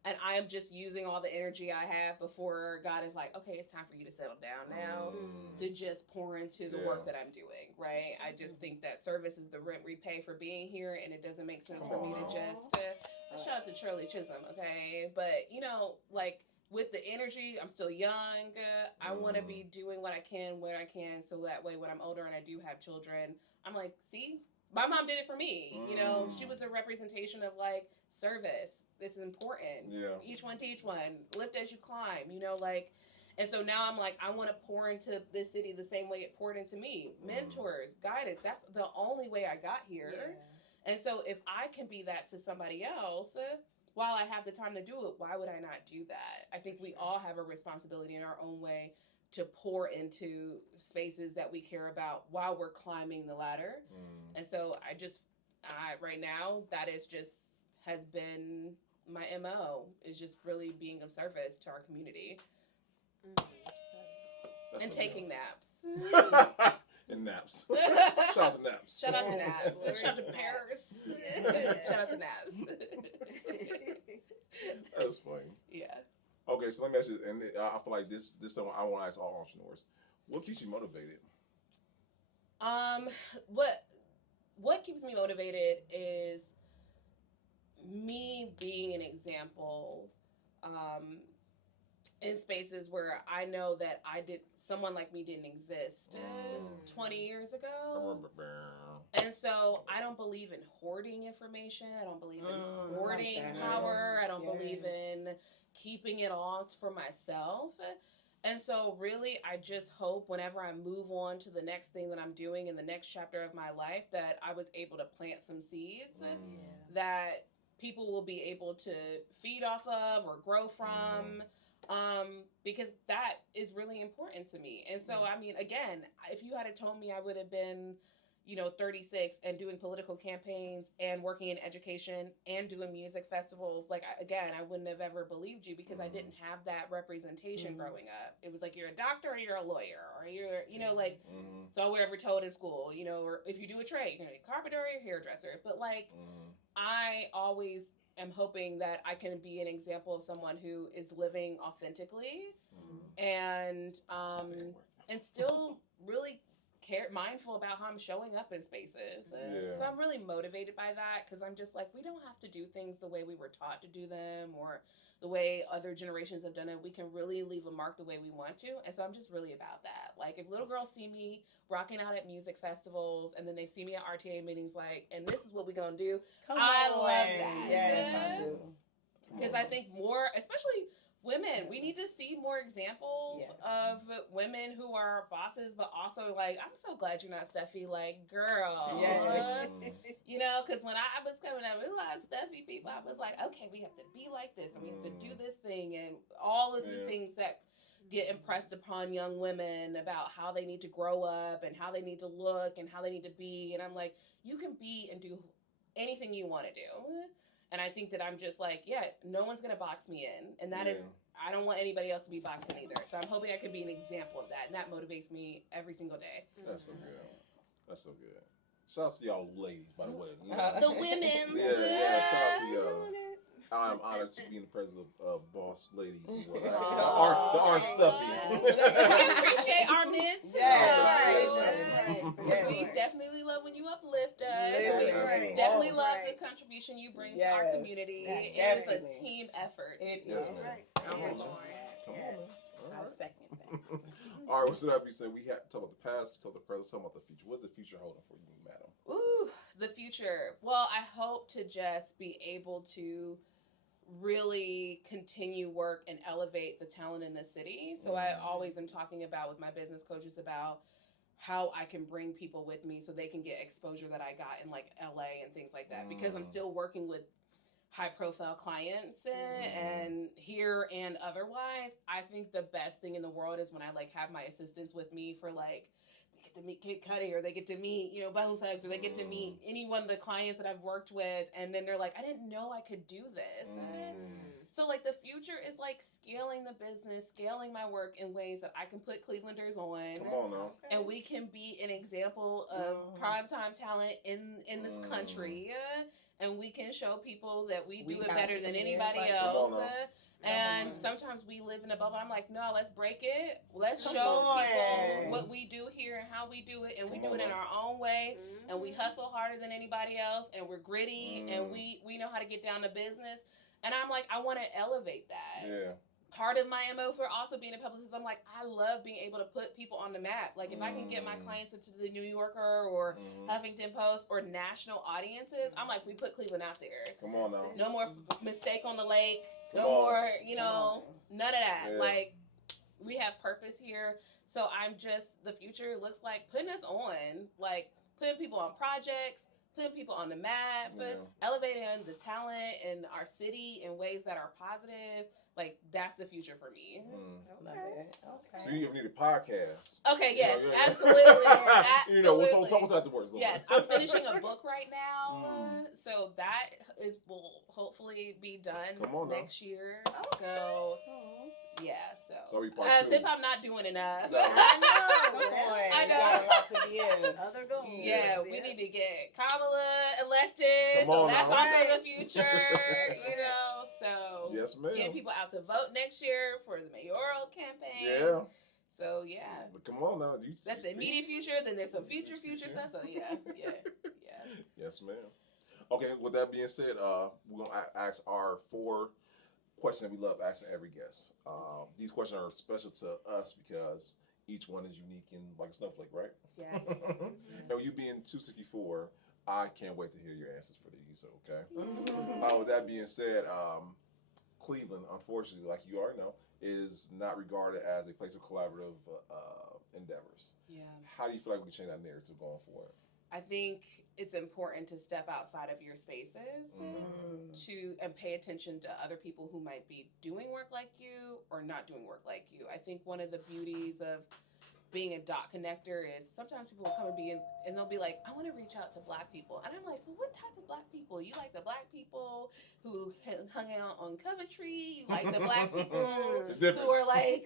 And I am just using all the energy I have before God is like, okay, it's time for you to settle down now to just pour into the work that I'm doing, right? I just think that service is the rent we pay for being here, and it doesn't make sense for me to just, shout out to Shirley Chisholm, okay? But, you know, like, with the energy, I'm still young. I want to be doing what I can, where I can, so that way when I'm older and I do have children, I'm like, see? My mom did it for me. You know, she was a representation of like service. This is important. Each one teach one. Lift as you climb. You know, like, and so now I'm like, I want to pour into this city the same way it poured into me. Mentors, guidance. That's the only way I got here. And so if I can be that to somebody else, while I have the time to do it, why would I not do that? I think we all have a responsibility in our own way to pour into spaces that we care about while we're climbing the ladder. And so right now, that is has been my MO, is just really being of service to our community. And taking naps. And naps. Shout out to naps. Shout out to naps. Shout out to Paris. Shout out to naps. That's funny. Yeah. Okay, so let me ask you, and I feel like this one I want to ask all entrepreneurs. What keeps you motivated? What keeps me motivated is me being an example in spaces where I know that someone like me didn't exist 20 years ago. And so I don't believe in hoarding information. I don't believe in hoarding power. I don't believe in keeping it all for myself. And so really, I just hope whenever I move on to the next thing that I'm doing in the next chapter of my life, that I was able to plant some seeds that people will be able to feed off of or grow from, because that is really important to me. And so, I mean, again, if you had told me I would have been, 36 and doing political campaigns and working in education and doing music festivals, like, again, I wouldn't have ever believed you because I didn't have that representation growing up. It was like, you're a doctor or you're a lawyer or you're, it's all we're ever told in school, or if you do a trade, you're going to be a carpenter or a hairdresser. But like, I always am hoping that I can be an example of someone who is living authentically and still really mindful about how I'm showing up in spaces. So I'm really motivated by that because I'm just like, we don't have to do things the way we were taught to do them or the way other generations have done it. We can really leave a mark the way we want to. And so I'm just really about that. Like, if little girls see me rocking out at music festivals, and then they see me at RTA meetings, like, and this is what we're gonna do. I love that. Yes, I do. Because I think more, especially women, we need to see more examples of women who are bosses, but also, like, I'm so glad you're not stuffy. Like, girl. Yes. You know, because when I was coming up with a lot of stuffy people, I was like, okay, we have to be like this, and we have to do this thing, and all of the things that get impressed upon young women about how they need to grow up and how they need to look and how they need to be. And I'm like, you can be and do anything you want to do. And I think that I'm just like, no one's going to box me in. And that is, I don't want anybody else to be boxed in either. So I'm hoping I can be an example of that. And that motivates me every single day. That's so good. That's so good. Shout out to y'all ladies, by the way. The women. Yeah, shout out to y'all. I'm honored to be in the presence of boss ladies. The orange stuffy. We appreciate our mitts. Yes. We definitely love when you uplift us. We definitely love the contribution you bring to our community. It is a team effort. It Yes, is. ma'am. I'm with you. Come on, man. I second that. All right, so that being said, we have to talk about the past, talk about the present, talk about the future. What's the future holding for you, madam? Ooh, the future. Well, I hope to just be able to really continue work and elevate the talent in the city. So I always am talking about with my business coaches about how I can bring people with me so they can get exposure that I got in like LA and things like that, because I'm still working with high profile clients and here and otherwise. I think the best thing in the world is when I like have my assistants with me for like, they get to meet Kid Cudi, or they get to meet, you know, Bone Thugs, or they get to meet any one of the clients that I've worked with, and then they're like, I didn't know I could do this. So like the future is like scaling the business, scaling my work in ways that I can put Clevelanders on. Come on now. And we can be an example of primetime talent in this country. And we can show people that we do it better than anybody else. And sometimes we live in a bubble. I'm like, no, let's break it. Let's show people what we do here and how we do it. And we do it in our own way. And we hustle harder than anybody else. And we're gritty. And we know how to get down to business. And I'm like, I want to elevate that. Yeah. Part of my MO for also being a publicist, I'm like, I love being able to put people on the map. Like, if I can get my clients into the New Yorker or Huffington Post or national audiences, I'm like, we put Cleveland out there. Come on now. No more mistake on the lake. More, you know, none of that. Yeah. Like, we have purpose here. So I'm just, the future looks like putting us on, like putting people on projects, putting people on the map, elevating the talent in our city in ways that are positive. Like, that's the future for me. Okay. So you need a podcast. Okay, yes, absolutely. Absolutely. You know, we'll talk about afterwards. Yes, I'm finishing a book right now. So that will hopefully be done next year. So, yeah. So as if I'm not doing enough. I know. Other goals. Yeah, we need to get Kamala elected. So that's also the future, you know. So yes, ma'am. getting people out to vote next year for the mayoral campaign. Yeah. So yeah. But come on now. That's the immediate future. Then there's some future stuff. So yeah. Yes, ma'am. Okay. With that being said, we're gonna ask our 4 questions that we love asking every guest. These questions are special to us because each one is unique and like a snowflake, right? Yes. And you being 264, I can't wait to hear your answers for these. Okay. With that being said, Cleveland, unfortunately, like you already know, is not regarded as a place of collaborative endeavors. Yeah. How do you feel like we can change that narrative going forward? I think it's important to step outside of your spaces and pay attention to other people who might be doing work like you or not doing work like you. I think one of the beauties of being a dot connector is sometimes people will come and they'll be like, I want to reach out to Black people. And I'm like, well, what type of Black people? You like the Black people who hung out on Coventry? You like the Black people who are like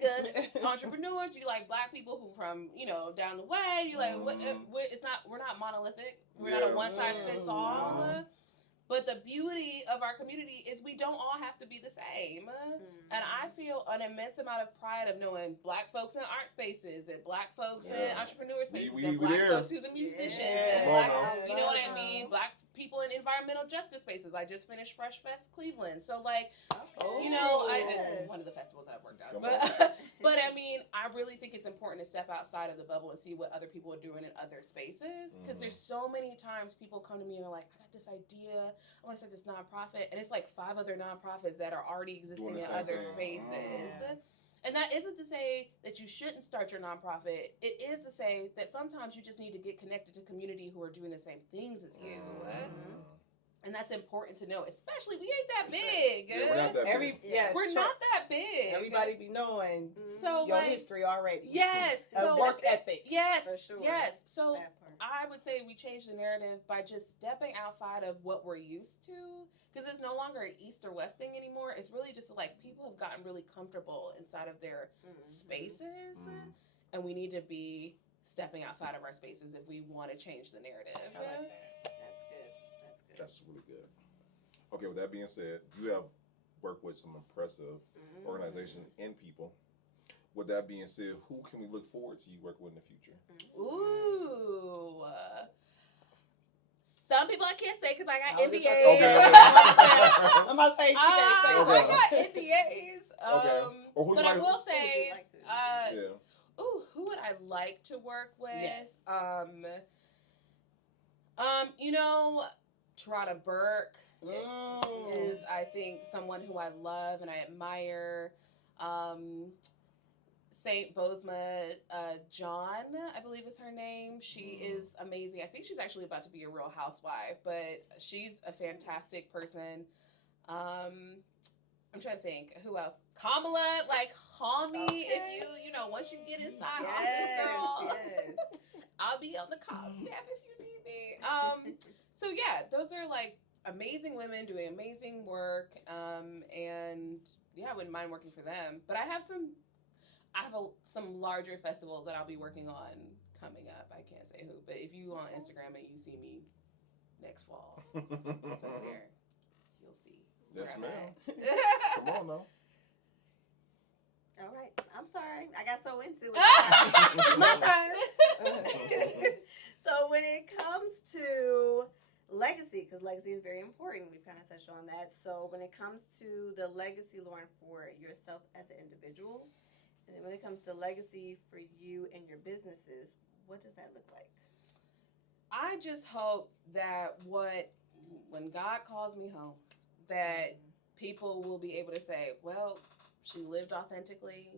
entrepreneurs? You like Black people who from, you know, down the way? You like, we're not monolithic. We're not a one size fits all. But the beauty of our community is we don't all have to be the same. And I feel an immense amount of pride of knowing Black folks in art spaces and Black folks in entrepreneur spaces and Black folks who's musicians and Black, you know what I mean? Black people in environmental justice spaces. I just finished Fresh Fest Cleveland. So like, Oh, you know, yes. one of the festivals that I've worked on. Come But I mean, I really think it's important to step outside of the bubble and see what other people are doing in other spaces. Because there's so many times people come to me and are like, I got this idea. I want to start this nonprofit. And it's like 5 other nonprofits that are already existing in other spaces. And that isn't to say that you shouldn't start your nonprofit. It is to say that sometimes you just need to get connected to community who are doing the same things as you. And that's important to know, especially we ain't that big. Yeah, we're not that big. We're not that big. Everybody be knowing so your like, history already. Yes. So work ethic. Yes. For sure. Yes. So I would say we change the narrative by just stepping outside of what we're used to. Because it's no longer an East or West thing anymore. It's really just like people have gotten really comfortable inside of their spaces. And we need to be stepping outside of our spaces if we want to change the narrative. I like that. That's really good. Okay, with that being said, you have worked with some impressive organizations and people. With that being said, who can we look forward to you working with in the future? Ooh. Some people I can't say because I got NDAs. Okay. I'm about to say she can't say. I got NDAs. But I will say, who would I like to work with? Yes. You know, Tarana Burke is, I think, someone who I love and I admire. St. Bosma John, I believe is her name. She is amazing. I think she's actually about to be a Real Housewife, but she's a fantastic person. I'm trying to think. Who else? Kamala, like, call me if you know, once you get inside office, girl. I'll be on the comm staff if you need me. So yeah, those are like amazing women doing amazing work. And yeah, I wouldn't mind working for them. But I have some larger festivals that I'll be working on coming up. I can't say who, but if you on Instagram and you see me next fall somewhere, you'll see. Yes, ma'am. Come on now. All right. I'm sorry. I got so into it. My turn. So when it comes to legacy, because legacy is very important, we've kind of touched on that. So when it comes to the legacy, Lauren, for yourself as an individual, and then when it comes to legacy for you and your businesses, what does that look like? I just hope that when God calls me home, that people will be able to say, well, she lived authentically,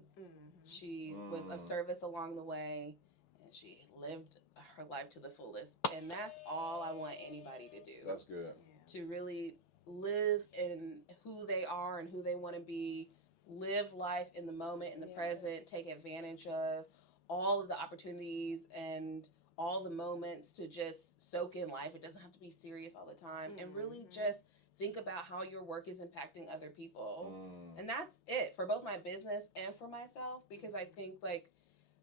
she was of service along the way, and she lived her life to the fullest. And that's all I want anybody to do. That's good. To really live in who they are and who they want to be, live life in the moment, in the present, take advantage of all of the opportunities and all the moments to just soak in life. It doesn't have to be serious all the time. And really just think about how your work is impacting other people. And that's it for both my business and for myself, because I think like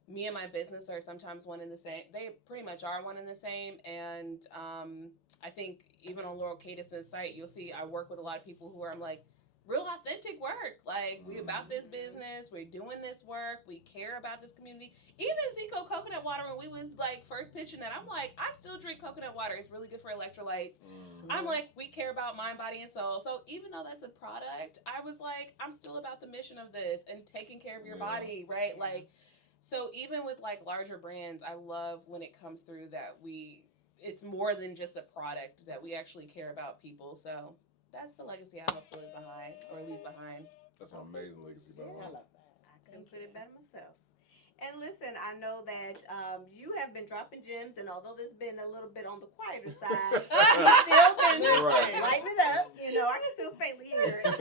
me and my business are sometimes one and the same. They pretty much are one and the same. And I think even on Laurel Cadis's site, you'll see I work with a lot of people who are, I'm like, real authentic work. Like, we about this business, we're doing this work, we care about this community. Even Zico coconut water, when we was like first pitching that, I'm like, I still drink coconut water. It's really good for electrolytes. I'm like, we care about mind, body, and soul. So even though that's a product, I was like, I'm still about the mission of this and taking care of your body, right? Like, so even with like larger brands, I love when it comes through that it's more than just a product, that we actually care about people. So that's the legacy I hope to leave behind. That's an amazing legacy, by the way. I love that. I couldn't put it better myself. And listen, I know that you have been dropping gems, and although this has been a little bit on the quieter side, you've still been lighting it up. You know, I can still faintly hear it.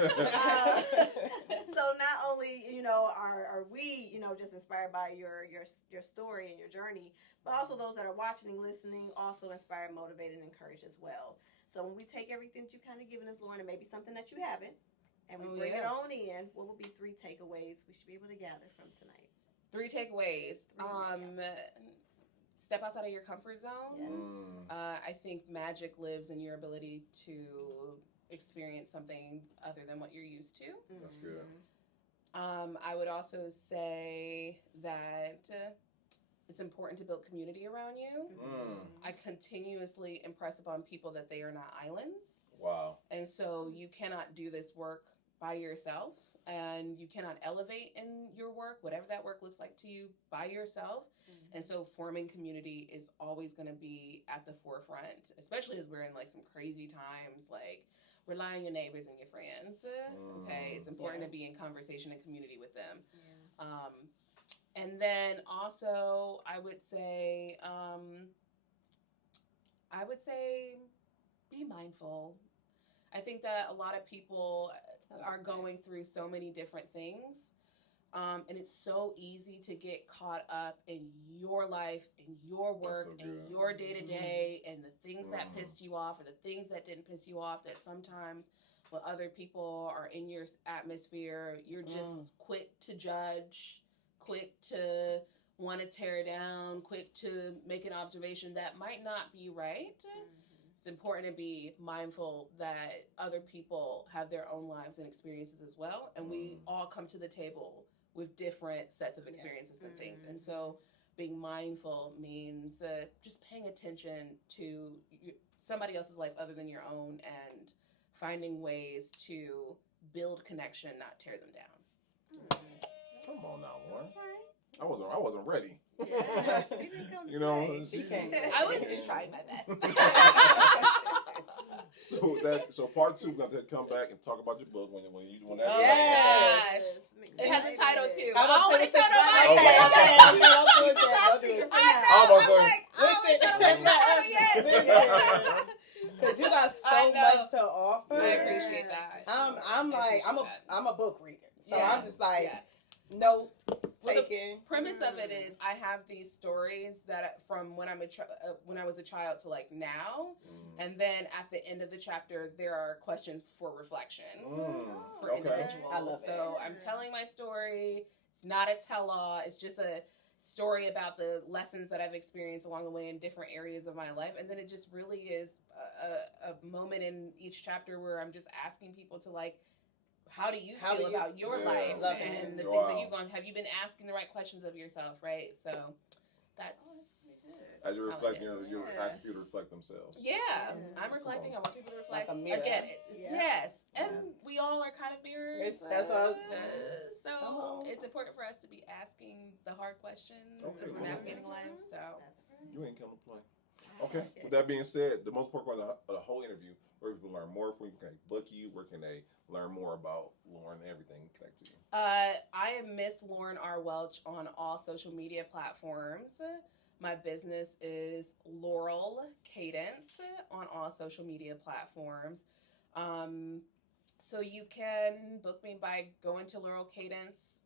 So not only, you know, are we, you know, just inspired by your story and your journey, but also those that are watching and listening also inspired, motivated, and encouraged as well. So when we take everything that you kind of given us, Lauren, and maybe something that you haven't, and we bring it on in, what would be 3 takeaways we should be able to gather from tonight? 3 takeaways. Step outside of your comfort zone. Yes. I think magic lives in your ability to experience something other than what you're used to. That's good. I would also say that it's important to build community around you. I continuously impress upon people that they are not islands. Wow. And so you cannot do this work by yourself, and you cannot elevate in your work, whatever that work looks like to you, by yourself. And so forming community is always going to be at the forefront, especially as we're in like some crazy times, like rely on your neighbors and your friends. Okay. It's important to be in conversation and community with them. And then also I would say be mindful. I think that a lot of people are going through so many different things. And it's so easy to get caught up in your life, in your work, and your day-to-day, and the things that pissed you off or the things that didn't piss you off, that sometimes when other people are in your atmosphere, you're just quick to judge, quick to want to tear down, quick to make an observation that might not be right. It's important to be mindful that other people have their own lives and experiences as well, and we all come to the table with different sets of experiences and things. And so being mindful means just paying attention to somebody else's life other than your own, and finding ways to build connection, not tear them down. Come on now, Lauren. I wasn't ready. Yeah, she didn't come You know, I was just trying my best. So part 2, we have to come back and talk about your book when that. Oh my gosh. It has a title too. I don't want to tell nobody. Because you got so much to offer. I appreciate that. I'm a book reader, so I'm just like, Well, taking. the premise of it is I have these stories that from when I was a child to like now, and then at the end of the chapter there are questions for reflection for individuals. I love it. So I'm telling my story. It's not a tell-all. It's just a story about the lessons that I've experienced along the way in different areas of my life, and then it just really is a moment in each chapter where I'm just asking people to like, how do you feel about your life and the things that you've gone? Have you been asking the right questions of yourself, right? So that's as you're reflecting, you're asking people to reflect themselves. Yeah, I'm reflecting. I want people to reflect. Like a mirror. Again, yes, and we all are kind of mirrors. That's all. So it's important for us to be asking the hard questions as we're navigating life. So you ain't come to play. Okay. With that being said, the most important part of the whole interview, where people learn more from you, can they book you, where can they learn more about Lauren and everything connect to you? I am Miss Lauren R. Welch on all social media platforms. My business is Laurel Cadence on all social media platforms. So you can book me by going to Laurel Cadence,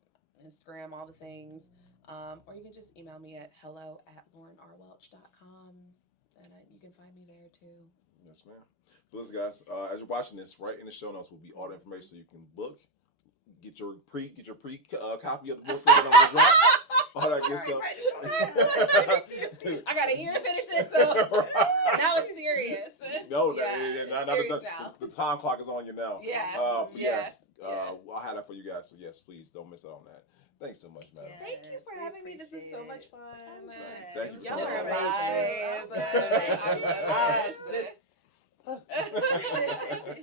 Instagram, all the things. Or you can just email me at hello@laurenrwelch.com. And you can find me there too. Yes, ma'am. So listen, guys, as you're watching this, right in the show notes will be all the information so you can book, get your pre copy of the book that I'm gonna drop, all that good stuff. I got a year to finish this, so now it's serious. No, serious now. The time clock is on you now. Yeah. Yes, I'll have that for you guys. So yes, please don't miss out on that. Thanks so much, man. Thank you for having me. This is so much fun. Thank you. Y'all are a vibe.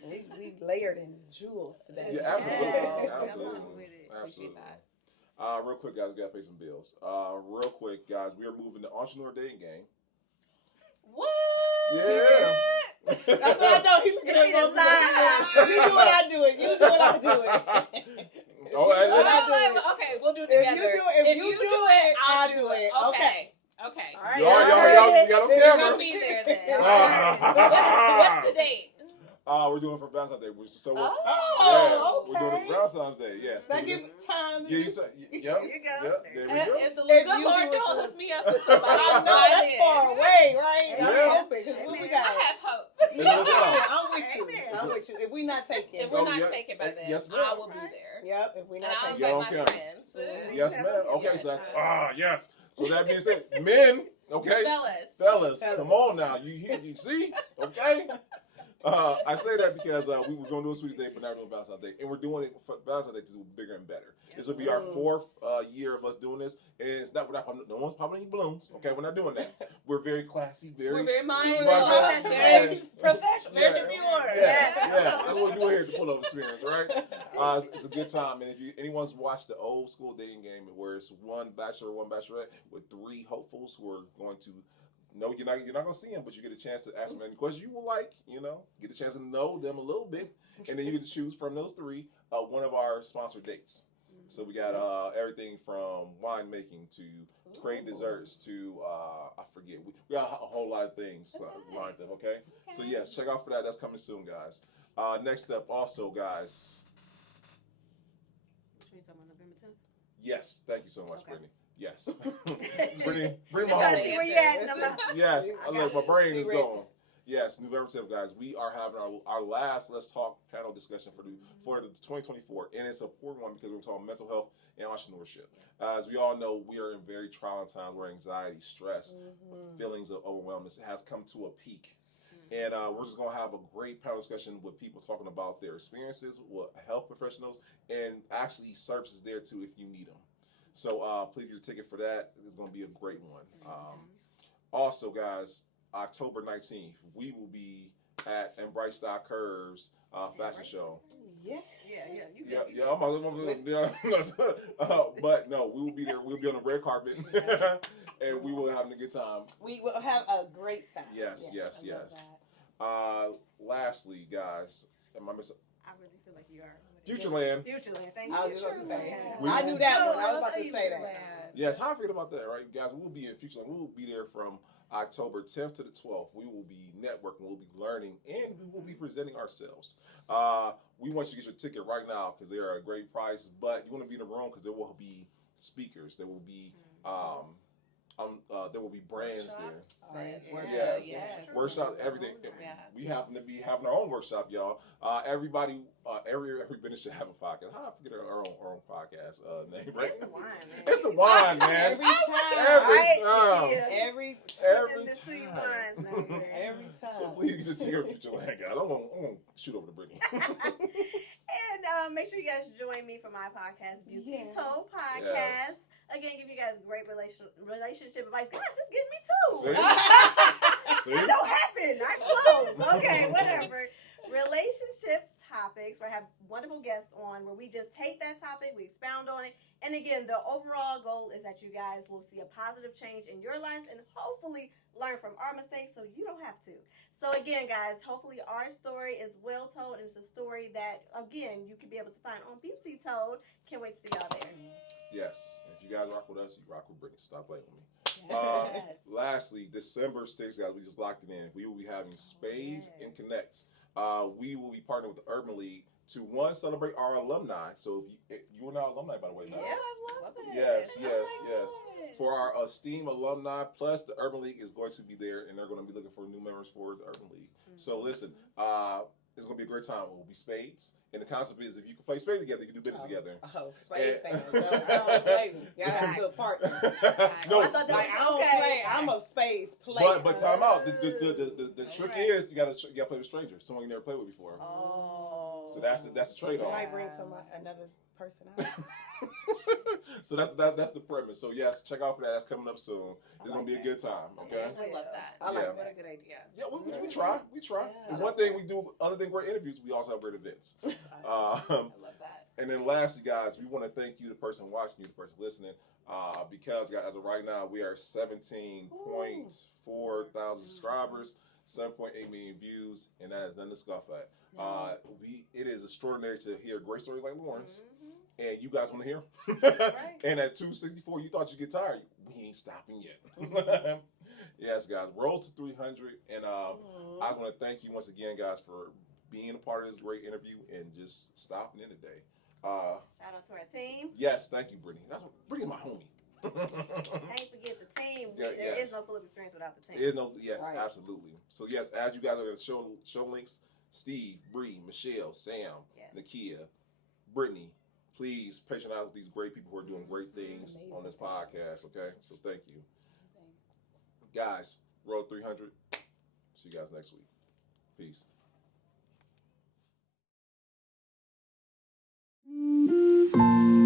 We layered in jewels today. Yeah, absolutely. Yes. Absolutely. Appreciate that. Real quick, guys, we gotta pay some bills. Real quick, guys, we are moving to Entrepreneur Dating Game. What? Yeah. That's what I know. He's looking at both. You do what I do it. You do what I do it. Okay, we'll do it together. If you do it, I'll do it. Okay. All right. Y'all got on camera. You're gonna be there then. What's the date? We're doing it for Valentine's Day. So okay. We're doing it for Valentine's Day. Yes. That give time. There you go. There we go. If the good Lord don't hook me up with somebody, I know that's far away, right? Yeah. I'm hoping. What we got? I have hope. I'm with you. I'm with you. If we not taking, if we're not taken by then, yes, I will be there. Yep. If we not and taking, I'll invite my friends. Yes, ma'am. Okay, so yes. So that being said, men, okay, fellas, come on now. You see, okay. I say that because we were going to do a Sweeties Day, but now we're doing Valentine's Day. And we're doing it for Valentine's Day to do bigger and better. This will be our 4th year of us doing this. And it's not, no one's popping any balloons. Okay, we're not doing that. We're very classy, we're very mindful, very professional, very demure. Yeah. That's what we do here at the Pull Up Experience, right? It's a good time. And if anyone's watched the old school dating game where it's one bachelor, one bachelorette with 3 hopefuls who are going to no, you're not gonna see them, but you get a chance to ask them any questions you will like. Get a chance to know them a little bit, and then you get to choose from those 3 one of our sponsored dates. So we got everything from winemaking to creating desserts to I forget. We got a whole lot of things lined up. Okay, so yes, check out for that. That's coming soon, guys. Next up, also, guys. Which means I'm on November 10th. Yes, thank you so much, Brittany. Yes. Bring my home. Yes, look, my brain is going. Yes, November 10th, guys. We are having our last Let's Talk panel discussion for the 2024, and it's an important one because we're talking mental health and entrepreneurship. As we all know, we are in very trying times where anxiety, stress, feelings of overwhelmness has come to a peak. And we're just going to have a great panel discussion with people talking about their experiences with health professionals and actually services there too if you need them. So please get a ticket for that. It's going to be a great one. Also, guys, October 19th, we will be at Embrace Dot Curves fashion show. But no, we will be there. We'll be on the red carpet, and we will have a good time. We will have a great time. Yes. Lastly, guys, am I missing? I really feel like you are. Futureland. Thank you. I was about to say. I knew that one. I was about to say that. Yes, how I feel about that, right, guys? We'll be in Futureland. We will be there from October 10th to the 12th. We will be networking, we'll be learning, and we will be presenting ourselves. We want you to get your ticket right now because they are a great price, but you want to be in the room because there will be speakers. There will be brands there. Workshops, everything. We happen to be having our own workshop, y'all. Everybody, every business should have a podcast. How do I forget our own podcast name? Right? It's the wine, man. It's the wine, man. Every time. So please get your Futureland, guys. I'm gonna shoot over to Brittany. And make sure you guys join me for my podcast, Beauty Toe Podcast. Again, give you guys great relationship advice. Gosh, this gives me 2. It don't happen. I close. Okay, whatever. Relationship topics where I have wonderful guests on where we just take that topic, we expound on it. And again, the overall goal is that you guys will see a positive change in your lives and hopefully learn from our mistakes so you don't have to. So again, guys, hopefully our story is well told, and it's a story that, again, you can be able to find on Beauty Told. Can't wait to see y'all there. Yes. If you guys rock with us, you rock with Brittany. Stop playing with me. Lastly, December 6th, guys, we just locked it in. We will be having Spades and Connects. We will be partnering with the Urban League to celebrate our alumni. So if you are not alumni, by the way, I love it. Yes. For our esteemed alumni, plus the Urban League is going to be there, and they're going to be looking for new members for the Urban League. So listen, it's going to be a great time. It will be spades. And the concept is if you can play spades together, you can do business together. Spades. I don't play. You got to have a good partner. No, I don't play. I'm a spades player. But time out. The trick is you got to play with strangers, someone you never played with before. Oh. So that's the trade-off. You might bring another person out. So that's the premise. So yes, check out for that. That's coming up soon. It's gonna be a good time. Okay. I love that. What a good idea. Yeah, we try. And one thing we do, other than great interviews, we also have great events. I love that. And then lastly, guys, we want to thank you, the person watching you, the person listening, because as of right now, we are 17.4 thousand subscribers, 7.8 million views, and that is nothing to scoff at. It is extraordinary to hear great stories like Lauren's. And you guys want to hear? Right. And at 264, you thought you'd get tired. We ain't stopping yet. Yes, guys. Roll to 300. And I want to thank you once again, guys, for being a part of this great interview and just stopping in today. Shout out to our team. Yes, thank you, Brittany. Brittany, my homie. Can't forget the team. There is no Full Experience without the team. There is no, absolutely. So, yes, as you guys are going to show links, Steve, Bree, Michelle, Sam, Nakia, Brittany, please patronize with these great people who are doing great things on this podcast, okay? So thank you. Guys, Road 300. See you guys next week. Peace. Bye.